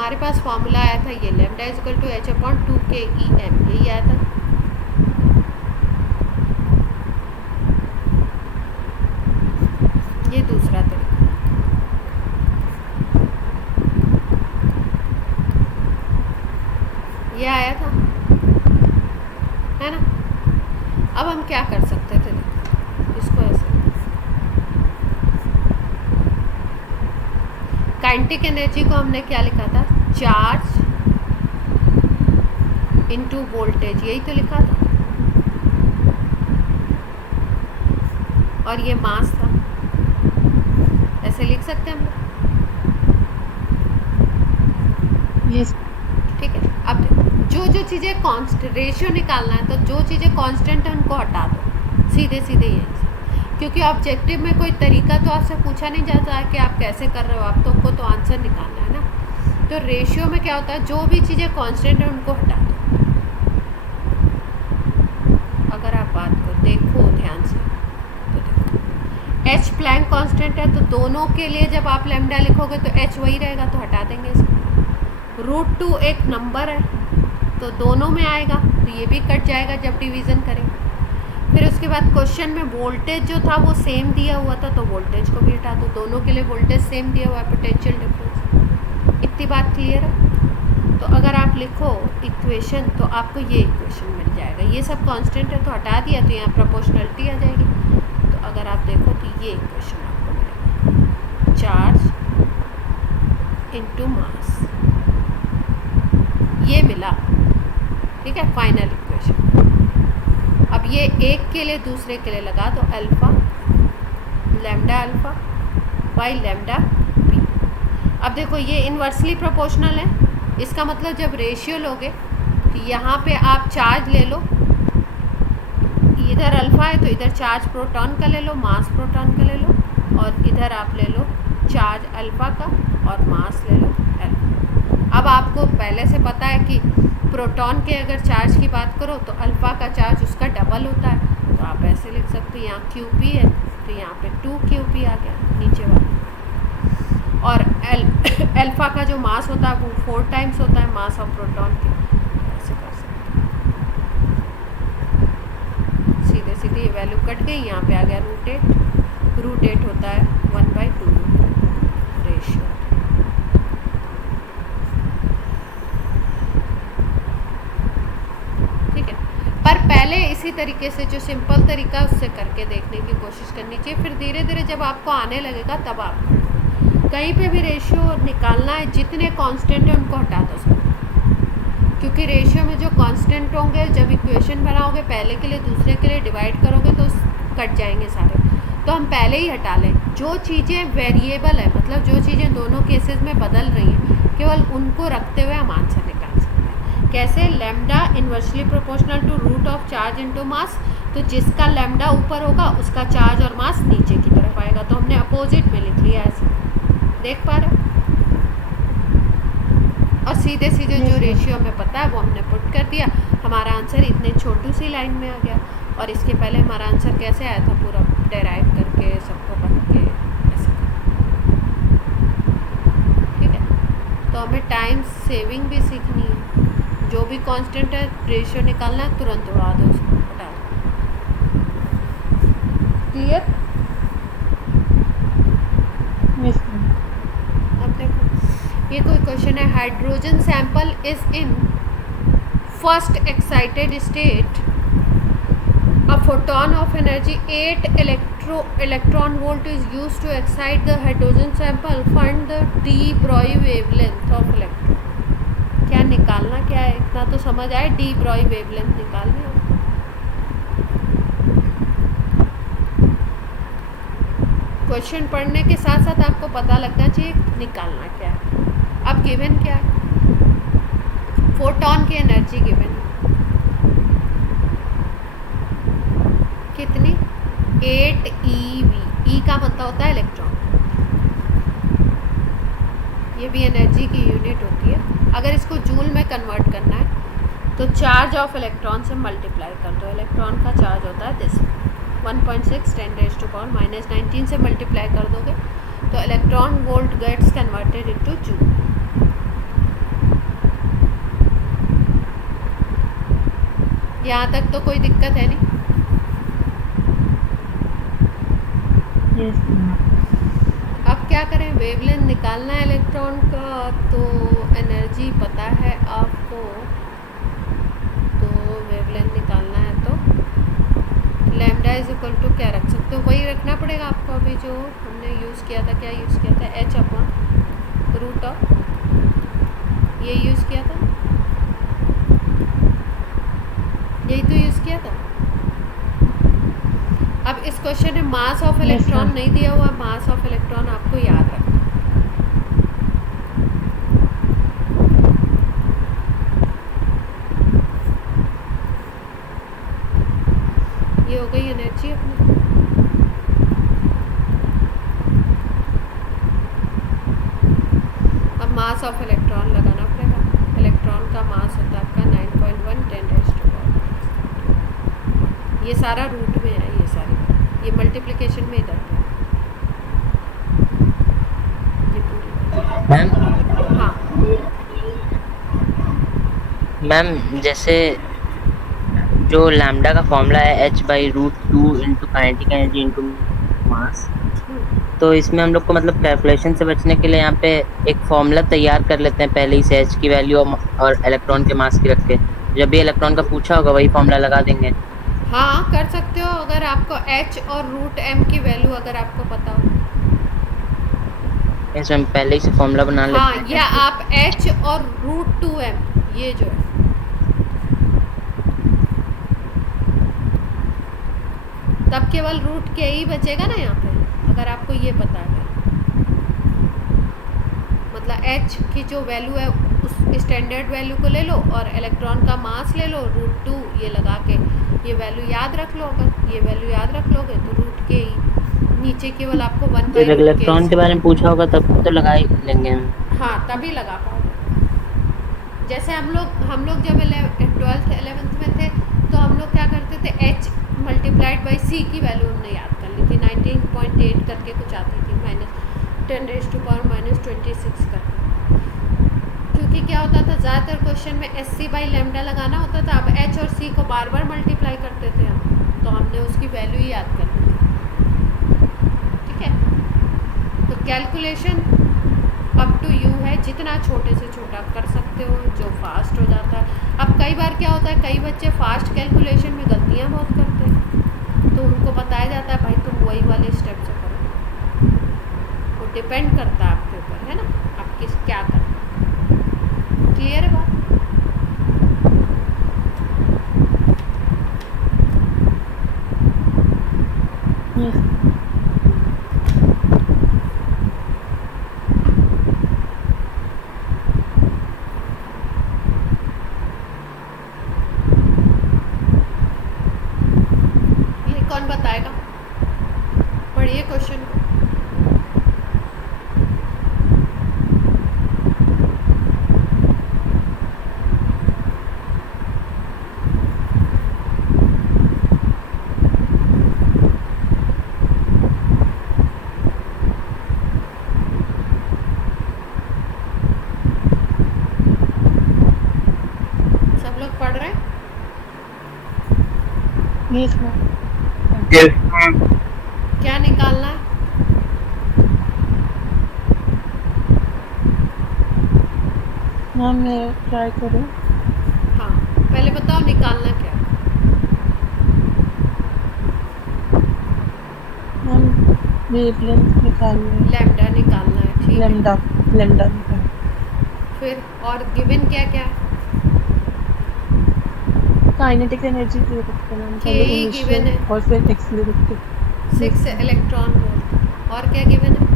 हमारे पास फॉर्मूला आया था ये lambda is equal to h/2 यही आया था। ये दूसरा तरीका ये आया था, है ना। अब हम क्या कर सकते थे, देखो इसको ऐसे काइनेटिक एनर्जी को हमने क्या लिखा था, चार्ज इनटू वोल्टेज, यही तो लिखा था, और ये मास था, ऐसे लिख सकते हैं हम लोग। यस ठीक है। अब जो जो चीज़ें कांस्टेंट रेशियो निकालना है, तो जो चीज़ें कांस्टेंट है उनको हटा दो, सीधे सीधे यहीं से, क्योंकि ऑब्जेक्टिव में कोई तरीका तो आपसे पूछा नहीं जाता है कि आप कैसे कर रहे हो, आप तो को तो आंसर निकालना है ना। तो रेशियो में क्या होता है, जो भी चीज़ें कांस्टेंट है उनको हटा दो। अगर आप बात को देखो ध्यान से तो देखो एच प्लैंक कांस्टेंट है, तो दोनों के लिए जब आप लैम्डा लिखोगे तो एच वही रहेगा, तो हटा देंगे इसको। √2 एक नंबर है, तो दोनों में आएगा, तो ये भी कट जाएगा जब डिवीज़न करेंगे। फिर उसके बाद क्वेश्चन में वोल्टेज जो था वो सेम दिया हुआ था, तो वोल्टेज को भी हटा दो, दोनों के लिए वोल्टेज सेम दिया हुआ है, पोटेंशियल डिफरेंस। इतनी बात क्लियर है। तो अगर आप लिखो इक्वेशन तो आपको ये इक्वेशन मिल जाएगा, ये सब कांस्टेंट है तो हटा दिया, तो यहाँ प्रोपोर्शनलिटी आ जाएगी। तो अगर आप देखो तो ये इक्वेशन आपको मिलेगा, चार्ज इनटू मास, ये मिला। ठीक है, फाइनल इक्वेशन। अब ये एक के लिए दूसरे के लिए लगा दो, alpha lambda alpha by lambda B. अब देखो ये इन्वर्सली प्रोपोर्शनल है, इसका मतलब जब रेशियो लोगे तो यहाँ पे आप चार्ज ले लो, इधर अल्फा है तो इधर चार्ज प्रोटॉन का ले लो, मास प्रोटॉन का ले लो, और इधर आप ले लो चार्ज अल्फा का और मास ले लो अल्फा। अब आपको पहले से पता है कि प्रोटॉन के अगर चार्ज की बात करो तो अल्फ़ा का चार्ज उसका डबल होता है, तो आप ऐसे लिख सकते हैं, यहाँ QP है तो यहाँ पे 2QP आ गया नीचे वाला, और अल्फ़ा का जो मास होता है वो 4 टाइम्स होता है मास ऑफ प्रोटॉन के, ऐसे कर सकते हैं। सीधे सीधे ये वैल्यू कट गई, यहाँ पे आ गया √8 होता है 1/2 रेशियो। पर पहले इसी तरीके से जो सिंपल तरीका है उससे करके देखने की कोशिश करनी चाहिए, फिर धीरे धीरे जब आपको आने लगेगा तब आप कहीं पे भी रेशियो निकालना है, जितने कांस्टेंट है उनको हटा दो सब, क्योंकि रेशियो में जो कांस्टेंट होंगे जब इक्वेशन बनाओगे पहले के लिए दूसरे के लिए डिवाइड करोगे तो कट जाएंगे सारे, तो हम पहले ही हटा लें। जो चीज़ें वेरिएबल है, मतलब जो चीज़ें दोनों केसेस में बदल रही हैं, केवल उनको रखते हुए हम आंसर निकाल सकते हैं। कैसे, lambda inversely proportional to root of charge into mass, तो जिसका लैम्डा ऊपर होगा उसका चार्ज और मास नीचे की तरफ आएगा, तो हमने अपोजिट में लिख लिया ऐसे, देख पा रहे। और सीधे सीधे जो रेशियो हमें पता है वो हमने पुट कर दिया, हमारा आंसर इतने छोटी सी लाइन में आ गया। और इसके पहले हमारा आंसर कैसे आया था, पूरा डेराइव करके सबको पढ़ के ऐसे। ठीक है, तो हमें टाइम सेविंग भी सीखनी है, जो भी कांस्टेंट है रेशियो निकालना है तुरंत उड़ा दो, उसको हटा दो। क्लियर? अब देखो ये कोई क्वेश्चन है, hydrogen sample is in first excited state, a photon of energy 8 electron volt is used to excite the hydrogen sample. Find the de Broglie wavelength of electron. क्या निकालना क्या है, इतना तो समझ आए, de Broglie wavelength निकालनी है। क्वेश्चन पढ़ने के साथ साथ आपको पता लगना चाहिए निकालना क्या है। अब गिवन क्या है, फोटोन की एनर्जी गिवन है कितनी, 8 eV, ई का मतलब होता है इलेक्ट्रॉन, ये भी एनर्जी की यूनिट होती है। अगर इसको जूल में कन्वर्ट करना है तो चार्ज ऑफ इलेक्ट्रॉन से मल्टीप्लाई कर दो, इलेक्ट्रॉन का चार्ज होता है दिस 1.6 10⁻⁻⁹ से मल्टीप्लाई कर दोगे तो electron volt gets converted into joule. यहाँ तक तो कोई दिक्कत है नहीं। Yes ma'am. अब क्या करें, वेवलेंथ निकालना है इलेक्ट्रॉन का, तो एनर्जी पता है आपको, तो वेवलेंथ निकालना है तो लैम्डा इज इक्वल टू क्या रख सकते हो, वही रखना पड़ेगा आपको अभी जो हमने यूज़ किया था। क्या यूज़ किया था? h अपॉन रूट ऑफ, ये यूज़ किया था, यही तो यूज़ किया था। अब इस क्वेश्चन में मास ऑफ इलेक्ट्रॉन ma'am. नहीं दिया हुआ, मास ऑफ इलेक्ट्रॉन आपको याद रखना। ये हो गई एनर्जी अपनी। अब मास ऑफ इलेक्ट्रॉन लगाना पड़ेगा। इलेक्ट्रॉन का मास होता है आपका 9.1 10⁻⁴। ये सारा रूट में है, ये सारी, ये मल्टीप्लिकेशन में इधर पे ये पूरी। मैम हाँ मैम जैसे जो लैम्डा का फॉर्मूला है h/√2 into kinetic energy into mass, तो इसमें हम लोग को मतलब कैलकुलेशन से बचने के लिए यहाँ पे एक फॉर्मूला तैयार कर लेते हैं पहले ही से, h की वैल्यू और इलेक्ट्रॉन के मास की रख के, जब भी इलेक्ट्रॉन का पूछा होगा वही फॉर्मूला लगा देंगे। हाँ कर सकते हो, अगर आपको h और √m की वैल्यू अगर आपको पता हो। इसमें पहले ही से फॉर्मूला बना लेते हाँ, हैं। या आप h और √2m, ये जो है तब केवल रूट के ही बचेगा ना यहाँ पे, अगर आपको ये पता है। मतलब h की जो वैल्यू है उस स्टैंडर्ड वैल्यू को ले लो और इलेक्ट्रॉन का मास ले लो √2, ये लगा के ये वैल्यू याद रख लो। अगर ये वैल्यू याद रख लोगे तो रूट के ही नीचे केवल आपको 1 फिर इलेक्ट्रॉन के बारे में पूछा होगा तब तो लगा ही लेंगे हम। हाँ तभी लगा पाओगे। जैसे हम लोग जब 12th 11th में थे तो हम लोग क्या करते थे, h मल्टीप्लाइड बाई c की वैल्यू हमने याद कर ली थी, 19.8 करके कुछ आती थी, -10⁻⁻26 करके। क्योंकि क्या होता था, ज़्यादातर क्वेश्चन में SC/λ लगाना होता था। अब h और c को बार बार मल्टीप्लाई करते थे हम, तो हमने उसकी वैल्यू ही याद कर ली थी। ठीक है, तो कैलकुलेशन अप टू यू है, जितना छोटे से छोटा कर सकते हो, जो फास्ट हो जाता है। अब कई बार क्या होता है, कई बच्चे फास्ट कैलकुलेशन में गलतियाँ बहुत करते हैं, तो उनको बताया जाता है भाई तुम वही वाले स्टेप से करो। वो डिपेंड करता है आपके ऊपर, है ना, आप किस क्या करना। क्लियर है बात? यस ये कौन बताएगा? पढ़िए क्वेश्चन को। सब लोग पढ़ रहे हैं? Yes ma'am. क्या निकालना है? मैम मैं ट्राई करूँ। हाँ पहले बताओ निकालना क्या है? मैम वेवलेंथ निकालनी है। लैम्डा निकालना है, ठीक है। लैम्डा लैम्डा निकालना। फिर और गिवन क्या क्या है? काइनेटिक एनर्जी दे रखते हैं मैम, पहले Ke इनिशियल given है। और फिर एक्स दे रखते हैं। 6 इलेक्ट्रॉन वोल्ट। और क्या गिवन है?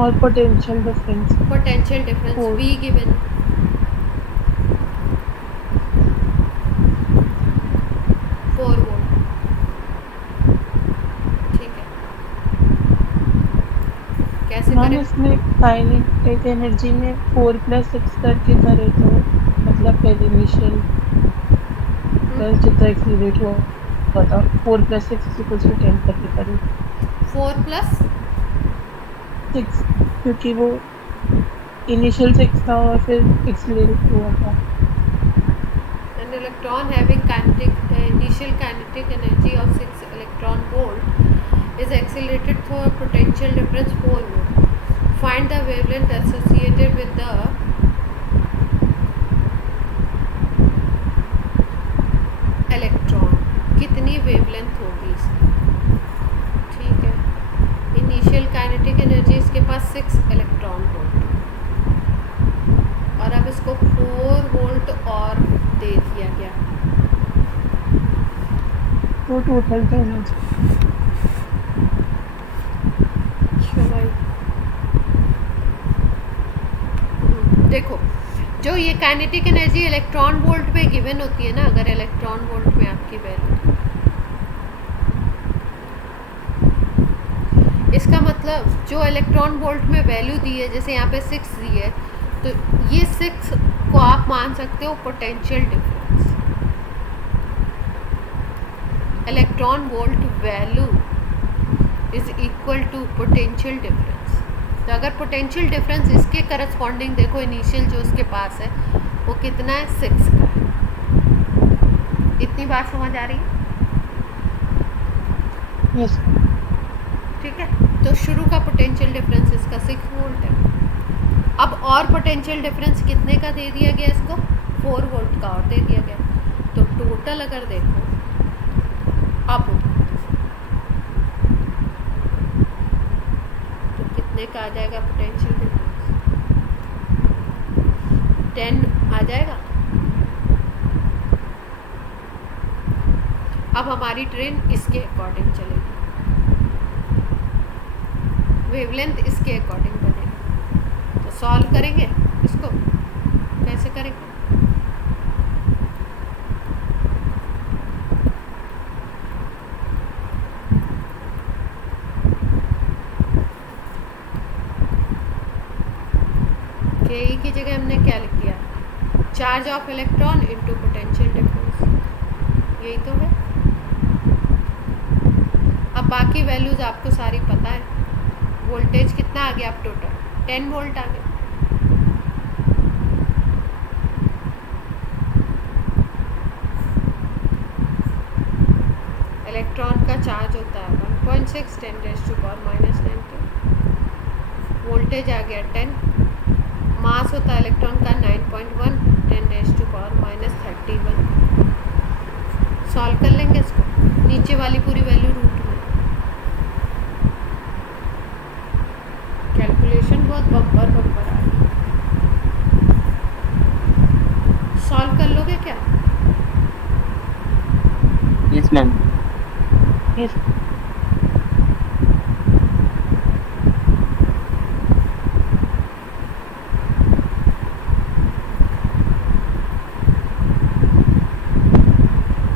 और potential difference potential difference Four। V given है। 4 वोल्ट। ठीक है, कैसे मैम करें? इसमें काइनेटिक एनर्जी में 4+6 करके करे तो मतलब पहले इनिशियल प्लस जितना एक्सीलरेट हुआ था 4+6 = 10 करके करे 4 + 6, क्योंकि वो इनिशियल 6 था और फिर एक्सीलरेट हुआ था। an electron having initial kinetic energy of 6 electron volt is accelerated through a potential difference 4 volt. Find the wavelength associated with the electron. कितनी वेवलेंथ होगी इसकी? ठीक है, इनिशियल काइनेटिक एनर्जी इसके पास 6 इलेक्ट्रॉन वोल्ट और अब इसको 4 वोल्ट और दे दिया गया। तो टोटल तो एनर्जी देखो, जो ये काइनेटिक एनर्जी इलेक्ट्रॉन वोल्ट में गिवन होती है ना, अगर इलेक्ट्रॉन वोल्ट में आपकी वैल्यू, इसका मतलब जो इलेक्ट्रॉन वोल्ट में वैल्यू दी है, जैसे यहाँ पे 6 दी है, तो ये 6 को आप मान सकते हो potential difference. Electron volt value is equal to potential difference. तो अगर पोटेंशियल डिफरेंस इसके करस्पॉन्डिंग देखो, इनिशियल जो उसके पास है वो कितना है, 6 का है। इतनी बात समझ आ रही है? यस ठीक है, तो शुरू का पोटेंशियल डिफरेंस इसका 6 वोल्ट है। अब और पोटेंशियल डिफरेंस कितने का दे दिया गया इसको, 4 वोल्ट का और दे दिया गया। तो टोटल अगर देखो, अब तो कितने का आ जाएगा पोटेंशियल डिफरेंस, 10 आ जाएगा। अब हमारी ट्रेन इसके अकॉर्डिंग चलेगी, वेवलेंथ इसके अकॉर्डिंग बनेगी। तो सॉल्व करेंगे इसको, कैसे करेंगे? के ई की जगह हमने क्या लिख दिया, charge of electron into potential difference, यही तो है। अब बाकी वैल्यूज आपको सारी पता है। वोल्टेज कितना आ गया अब टोटल, 10 वोल्ट आ गया। इलेक्ट्रॉन का चार्ज होता है 1.6 10⁻⁻⁻⁰ वोल्टेज आ गया 10। मास होता है इलेक्ट्रॉन का 9.1 10⁻⁻31। सॉल्व कर लेंगे इसको, नीचे वाली पूरी वैल्यू रूट में। कैलकुलेशन बहुत बम्पर बम्पर आ रही है। सॉल्व कर लोगे क्या? Yes ma'am. यस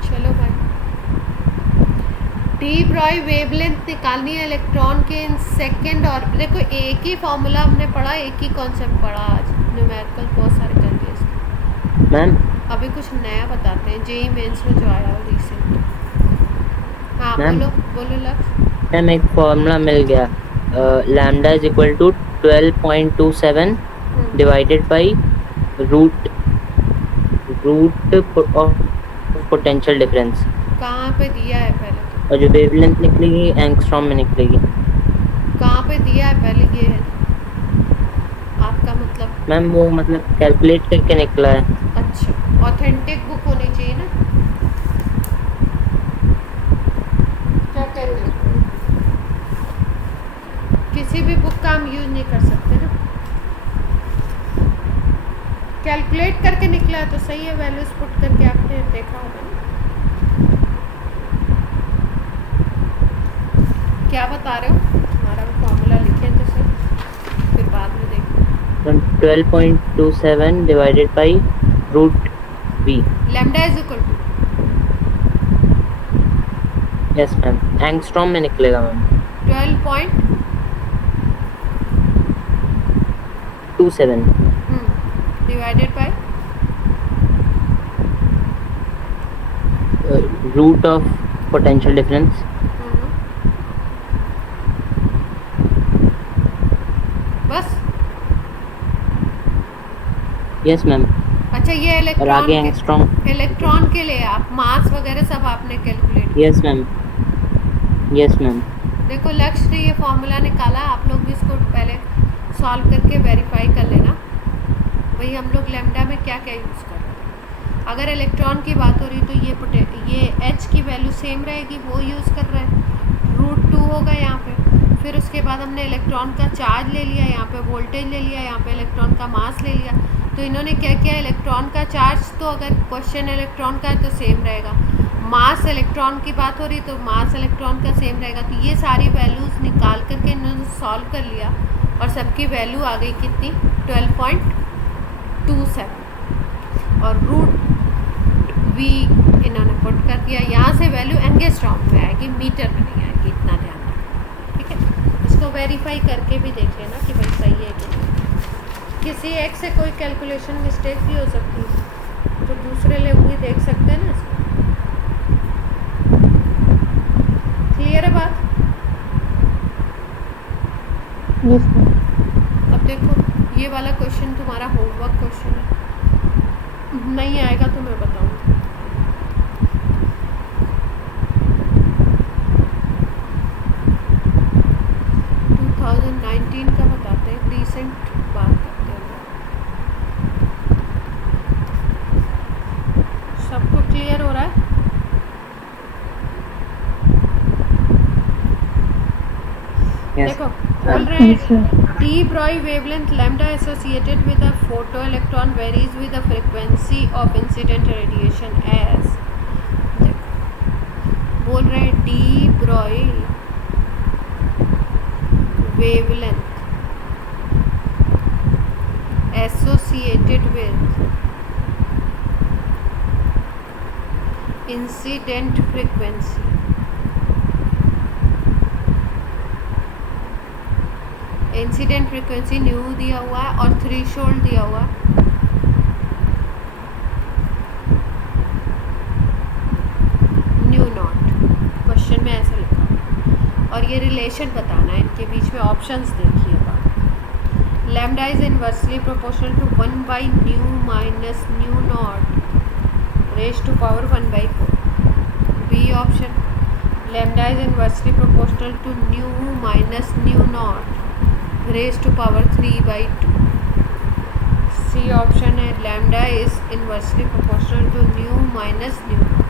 चलो भाई, डी ब्रॉय वेवलेंथ निकालनी है इलेक्ट्रॉन के इन सेकंड। और देखो, एक ही फॉर्मूला हमने पढ़ा, एक ही कॉन्सेप्ट पढ़ा आज। न्यूमेरिकल बहुत सारे चल दिए इसके। मैम अभी कुछ नया बताते हैं, जेई मेंस में जो आया हो रिसेंट। हाँ मैम? बोलो बोलो लक्ष्य। मैम एक फॉर्मूला मिल गया, lambda is equal to 12.27 divided by root of potential difference, कहाँ पे दिया है पहले तो? और जो वेवलेंथ निकलेगी एंगस्ट्रॉम में निकलेगी। कहाँ पे दिया है पहले, ये है आपका मतलब? मैम वो मतलब कैलकुलेट करके निकला है। अच्छा, ऑथेंटिक बुक होनी चाहिए ना। क्या कहते हो? किसी भी बुक का हम यूज नहीं कर सकते ना। कैलकुलेट करके निकला है तो सही है, वैल्यूज पुट करके आपने देखा होगा ना। क्या बता रहे हो? हमारा भी फॉर्मूला लिखे तो सर, फिर बाद में देखते। 12.27 divided by root v। Lambda is equal to yes ma'am, angstrom में निकलेगा मैम। 12.27 27 divided by root of potential difference. बस। Yes ma'am. अच्छा ये और आगे एंगस्ट्रॉम। इलेक्ट्रॉन के लिए आप मास वगैरह सब आपने calculate yes ma'am, yes ma'am. देखो लक्ष्य ने ये फॉर्मूला निकाला, आप लोग भी इसको पहले सॉल्व करके वेरीफाई कर लेना। वही हम लोग लैम्डा में क्या क्या यूज़ कर रहे हैं। अगर इलेक्ट्रॉन की बात हो रही तो ये एच की वैल्यू सेम रहेगी, वो यूज़ कर रहे हैं। √2 होगा यहाँ पे। फिर उसके बाद हमने इलेक्ट्रॉन का चार्ज ले लिया, यहाँ पे वोल्टेज ले लिया, यहाँ पे इलेक्ट्रॉन का मास ले लिया। तो इन्होंने क्या किया, इलेक्ट्रॉन का चार्ज तो अगर क्वेश्चन इलेक्ट्रॉन का है तो सेम रहेगा, मास इलेक्ट्रॉन की बात हो रही तो मास इलेक्ट्रॉन का सेम रहेगा। तो ये सारी वैल्यूज़ निकाल करके इन्होंने सॉल्व कर लिया और सबकी वैल्यू आ गई कितनी, 12.27। और √v इन्होंने पुट कर दिया। यहाँ से वैल्यू एंगस्ट्रॉम में आएगी, मीटर में नहीं आएगी, इतना ध्यान रखना। ठीक है, इसको वेरीफाई करके भी देख लेना कि भाई सही है कि नहीं। किसी एक से कोई कैलकुलेशन मिस्टेक भी हो सकती है, तो दूसरे लोग भी देख सकते हैं ना इसको। क्लियर है बात? Yes ma'am. अब देखो ये वाला क्वेश्चन तुम्हारा होमवर्क क्वेश्चन है, नहीं आएगा तो मैं बताऊंगी। का बताते हैं, रिसेंट बात करते हैं। सबको क्लियर हो रहा है? देखो बोल रहे हैं de Broglie wavelength lambda associated with a photo electron varies with the frequency of incident radiation as. बोल रहे हैं de Broglie wavelength associated with incident frequency incident frequency nu दिया हुआ है और थ्रेशोल्ड दिया हुआ है। न्यू नॉट क्वेश्चन में ऐसे लिखा है और ये रिलेशन बताना है इनके बीच में। ऑप्शंस देखिएगा, lambda is inversely proportional to 1/ν minus nu naught raise to power 1/4। B option, lambda is inversely proportional to nu minus nu naught raise to power 3/2। C option है, lambda is inversely proportional to nu minus nu naught.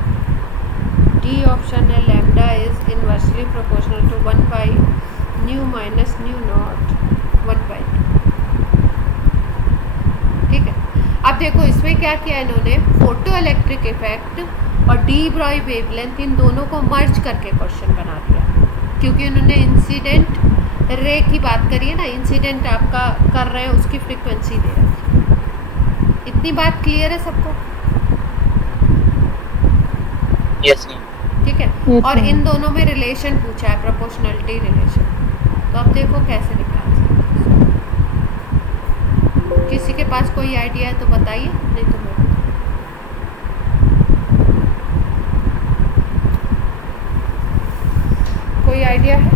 D option है, lambda is inversely proportional to 1/ν minus nu naught 1/2। ठीक है, अब देखो इसमें क्या किया इन्होंने, फोटो इलेक्ट्रिक इफेक्ट और डी ब्रॉय वेवलेंथ इन दोनों को मर्ज करके क्वेश्चन बना दिया, क्योंकि उन्होंने इंसिडेंट रे की बात करी है ना, इंसिडेंट आपका कर रहे हैं उसकी फ्रीक्वेंसी दे रखी है। इतनी बात क्लियर है सबको? यस। ठीक है, Yes, और ma'am. इन दोनों में रिलेशन पूछा है, प्रोपोर्शनलिटी रिलेशन। तो अब देखो कैसे निकाल सकते हैं। किसी के पास कोई आइडिया है तो बताइए, नहीं तो मैं बताऊं। कोई आइडिया है?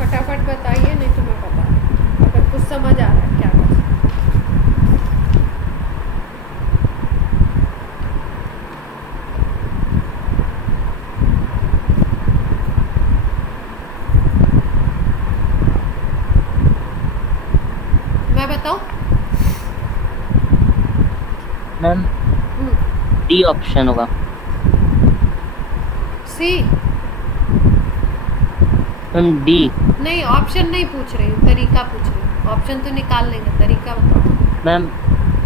फटाफट बताइए, नहीं तो मैं बता दूं। अगर कुछ समझ आ रहा है क्या कर सकते हैं। मैं बताऊं? मैम डी ऑप्शन होगा। सी? Ma'am D. नहीं, ऑप्शन नहीं पूछ रही हूँ, तरीका पूछ रही हूँ। ऑप्शन तो निकाल लेंगे, तरीका बताओ। मैम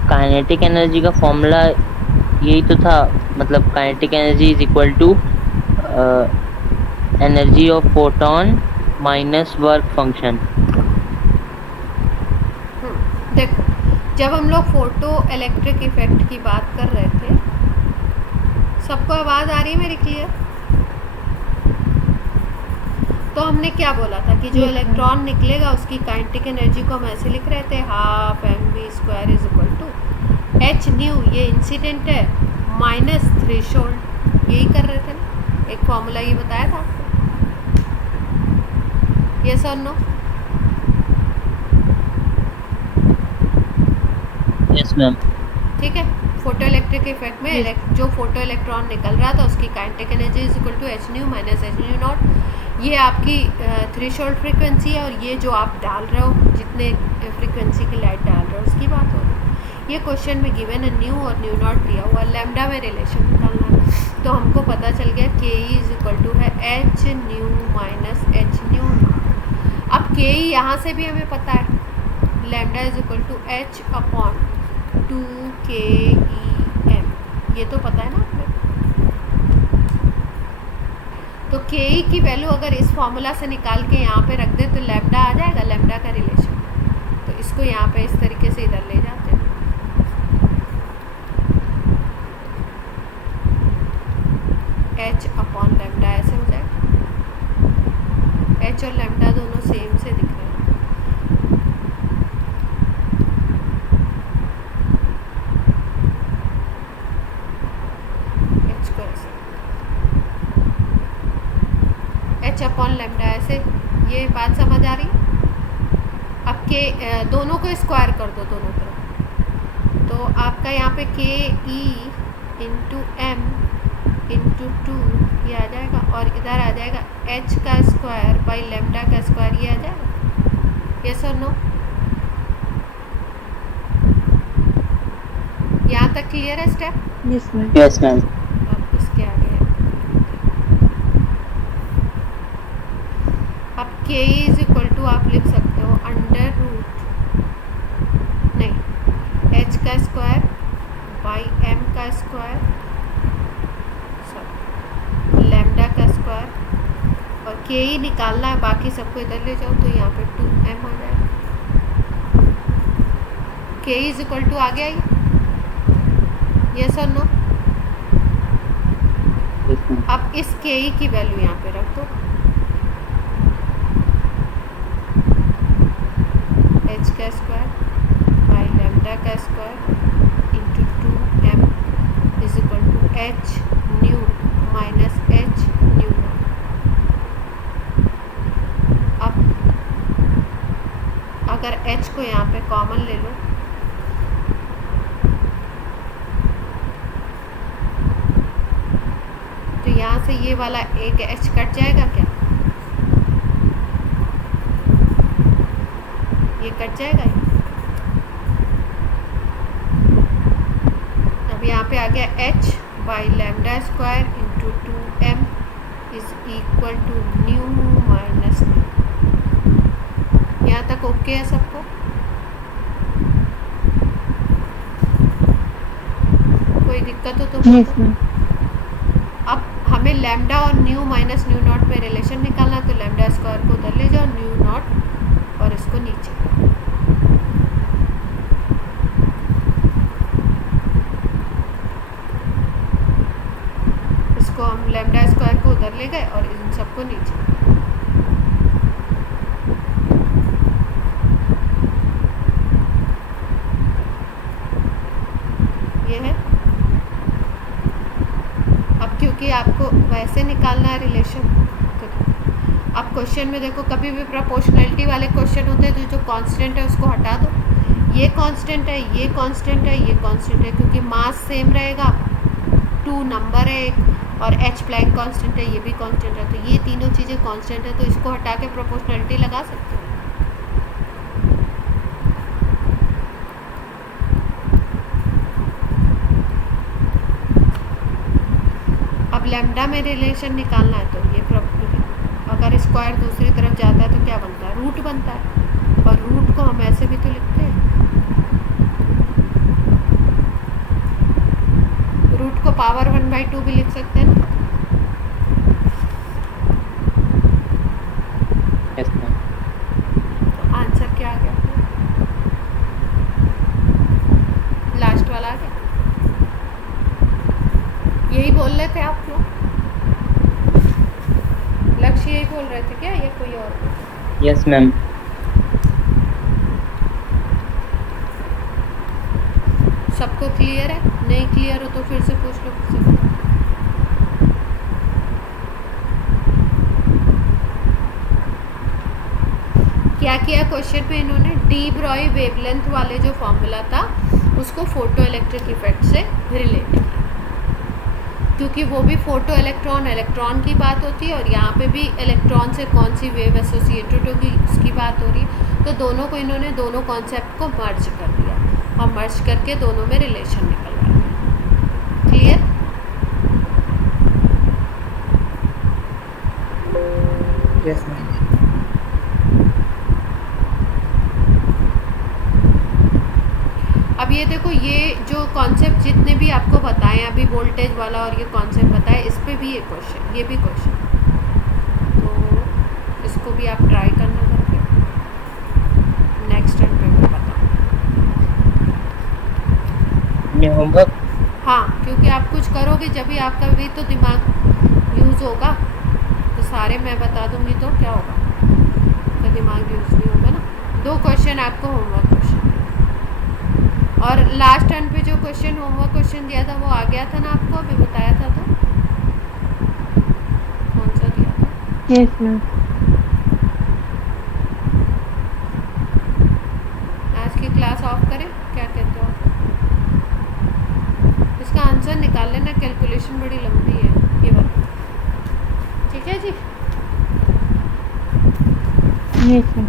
काइनेटिक एनर्जी का फॉर्मूला यही तो था, मतलब kinetic energy is equal to energy of photon minus work function. देखो जब हम लोग फोटो इलेक्ट्रिक इफेक्ट की बात कर रहे थे, सबको आवाज़ आ रही है मेरी क्लियर? तो हमने क्या बोला था कि जो इलेक्ट्रॉन निकलेगा उसकी काइनेटिक एनर्जी को हम ऐसे लिख रहे थे, half mv² is equal to H nu, ये इंसिडेंट है, माइनस थ्रेशोल्ड, यही कर रहे थे ना। एक फॉर्मूला ये बताया था आपको। यस और नो? Yes ma'am. ठीक है, फोटो इलेक्ट्रिक इफेक्ट में Yes. जो फोटो इलेक्ट्रॉन निकल रहा था उसकी kinetic energy is equal to H nu minus H nu naught. ये आपकी थ्रेशोल्ड फ्रीक्वेंसी है, और ये जो आप डाल रहे हो, जितने फ्रीक्वेंसी की लाइट डाल रहे हो उसकी बात हो रही है। ये क्वेश्चन में गिवन है न्यू और न्यू नॉट दिया हुआ, लैम्डा में रिलेशन निकालना है। तो हमको पता चल गया K E is equal to है H nu minus H nu naught. अब के ई यहाँ से भी हमें पता है, lambda is equal to H upon 2KEM, ये तो पता है ना आपने। तो KE की वैल्यू अगर इस फॉर्मूला से निकाल के यहाँ पे रख दे तो लैम्डा आ जाएगा, लैम्डा का रिलेशन। तो इसको यहाँ पे इस तरीके से इधर ले जाते हैं, H अपॉन लैम्डा ऐसे हो जाएगा। H और लैम्डा दोनों सेम से दिख रहे हैं। एच अपॉन लेमडा ऐसे, ये बात समझ आ रही है? अब के दोनों को स्क्वायर कर दो दोनों तरफ, तो आपका यहाँ पे के ई इंटू एम इंटू 2 ये आ जाएगा, और इधर आ जाएगा एच का स्क्वायर बाई लेमडा का स्क्वायर, ये आ जाएगा। यस और नो? यहाँ तक क्लियर है step? Yes, ma'am. Yes ma'am. अब इसके आगे अब के इज इक्वल टू आप लिख सकते हो अंडर रूट, नहीं, एच का स्क्वायर बाई एम का स्क्वायर, सॉरी लेमडा का स्क्वायर, और के ही निकालना है, बाकी सबको इधर ले जाओ तो यहाँ पे 2m आ जाएगा। के इज इक्वल टू आ गया ये? यस और नो? अब इस के ई की वैल्यू यहाँ पे रख दो, एच का स्क्वायर बाई लेमडा का square into 2m is equal to H nu minus H nu. अब अगर h को यहाँ पे कॉमन ले लो, तो यहाँ से ये वाला एक h कट जाएगा क्या? ये कट जाएगा। अब यहाँ पे आ गया h by lambda square into 2m is equal to nu minus nu. यहाँ तक ओके है सबको? कोई दिक्कत हो तो Yes, बताओ। ma'am. अब हमें लैम्डा और न्यू माइनस न्यू नॉट में रिलेशन निकालना, तो लैम्डा स्क्वायर को उधर ले जाओ, न्यू नॉट और इसको नीचे। इसको हम लैम्डा स्क्वायर को उधर ले गए और इन सबको नीचे। ये है। अब क्योंकि आपको वैसे निकालना है रिलेशन, तो अब क्वेश्चन में देखो, कभी भी प्रोपोर्शनैलिटी वाले क्वेश्चन होते हैं तो जो कांस्टेंट है उसको हटा दो, ये कांस्टेंट है, ये कांस्टेंट है, ये कांस्टेंट है, क्योंकि मास सेम रहेगा, 2 नंबर है एक, और h प्लैंक कांस्टेंट है, ये भी कांस्टेंट है, तो ये तीनों चीज़ें कांस्टेंट है, तो इसको हटा के प्रोपोर्शनैलिटी लगा सकते हो। अब लैम्डा में रिलेशन निकालना है, तो ये अगर स्क्वायर दूसरी तरफ जाता है तो क्या बनता है? रूट बनता है, और रूट को हम ऐसे भी तो लिखते हैं, रूट को पावर 1/2 भी लिख सकते हैं ना। Yes ma'am. तो आंसर क्या आ गया? लास्ट वाला आ गया। यही बोल रहे थे आप लोग? लक्ष्य यही बोल रहे थे क्या, या कोई और? Yes ma'am. सबको क्लियर है? नहीं क्लियर हो तो फिर से पूछ लो, फिर से बताओ। क्या किया क्वेश्चन पे इन्होंने डी ब्रॉय वेवलेंथ वाले जो फॉर्मूला था उसको फोटो इलेक्ट्रिक इफेक्ट से रिलेट किया, क्योंकि वो भी फोटो इलेक्ट्रॉन की बात होती है और यहाँ पे भी इलेक्ट्रॉन से कौन सी वेव एसोसिएटेड होगी उसकी बात हो रही है। तो दोनों को इन्होंदोनों कॉन्सेप्ट को मर्ज कर दिया और मर्ज करके दोनों में रिलेशन निकलवा दिया। क्लियर? Yes ma'am. अब ये देखो, ये जो कॉन्सेप्ट जितने भी आपको बताए अभी, वोल्टेज वाला और ये कॉन्सेप्ट बताए, इस पे भी ये क्वेश्चन, ये भी क्वेश्चन, तो इसको भी आप ट्राई करना करके नेक्स्ट टर्न पे मैं बताऊँ। ये होमवर्क हाँ, क्योंकि आप कुछ करोगे जब भी आपका भी तो दिमाग यूज़ होगा, तो सारे मैं बता दूंगी तो क्या होगा, तो दिमाग यूज़ नहीं होगा ना। 2 क्वेश्चन आपको होमवर्क क्वेश्चन, और लास्ट टर्न पे जो क्वेश्चन होमवर्क क्वेश्चन दिया था वो आ गया था ना आपको, अभी बताया था, तो कौन सा दिया था? Yes ma'am. आज की क्लास ऑफ करें, क्या कहते हो? इसका आंसर निकाल लेना, कैलकुलेशन बड़ी लंबी है ये वाला, ठीक है जी? Yes ma'am.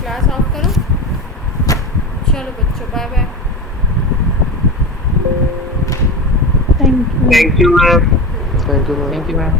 क्लास ऑफ करो, चलो बच्चों, bye bye. Thank you. Thank you ma'am. Thank you ma'am.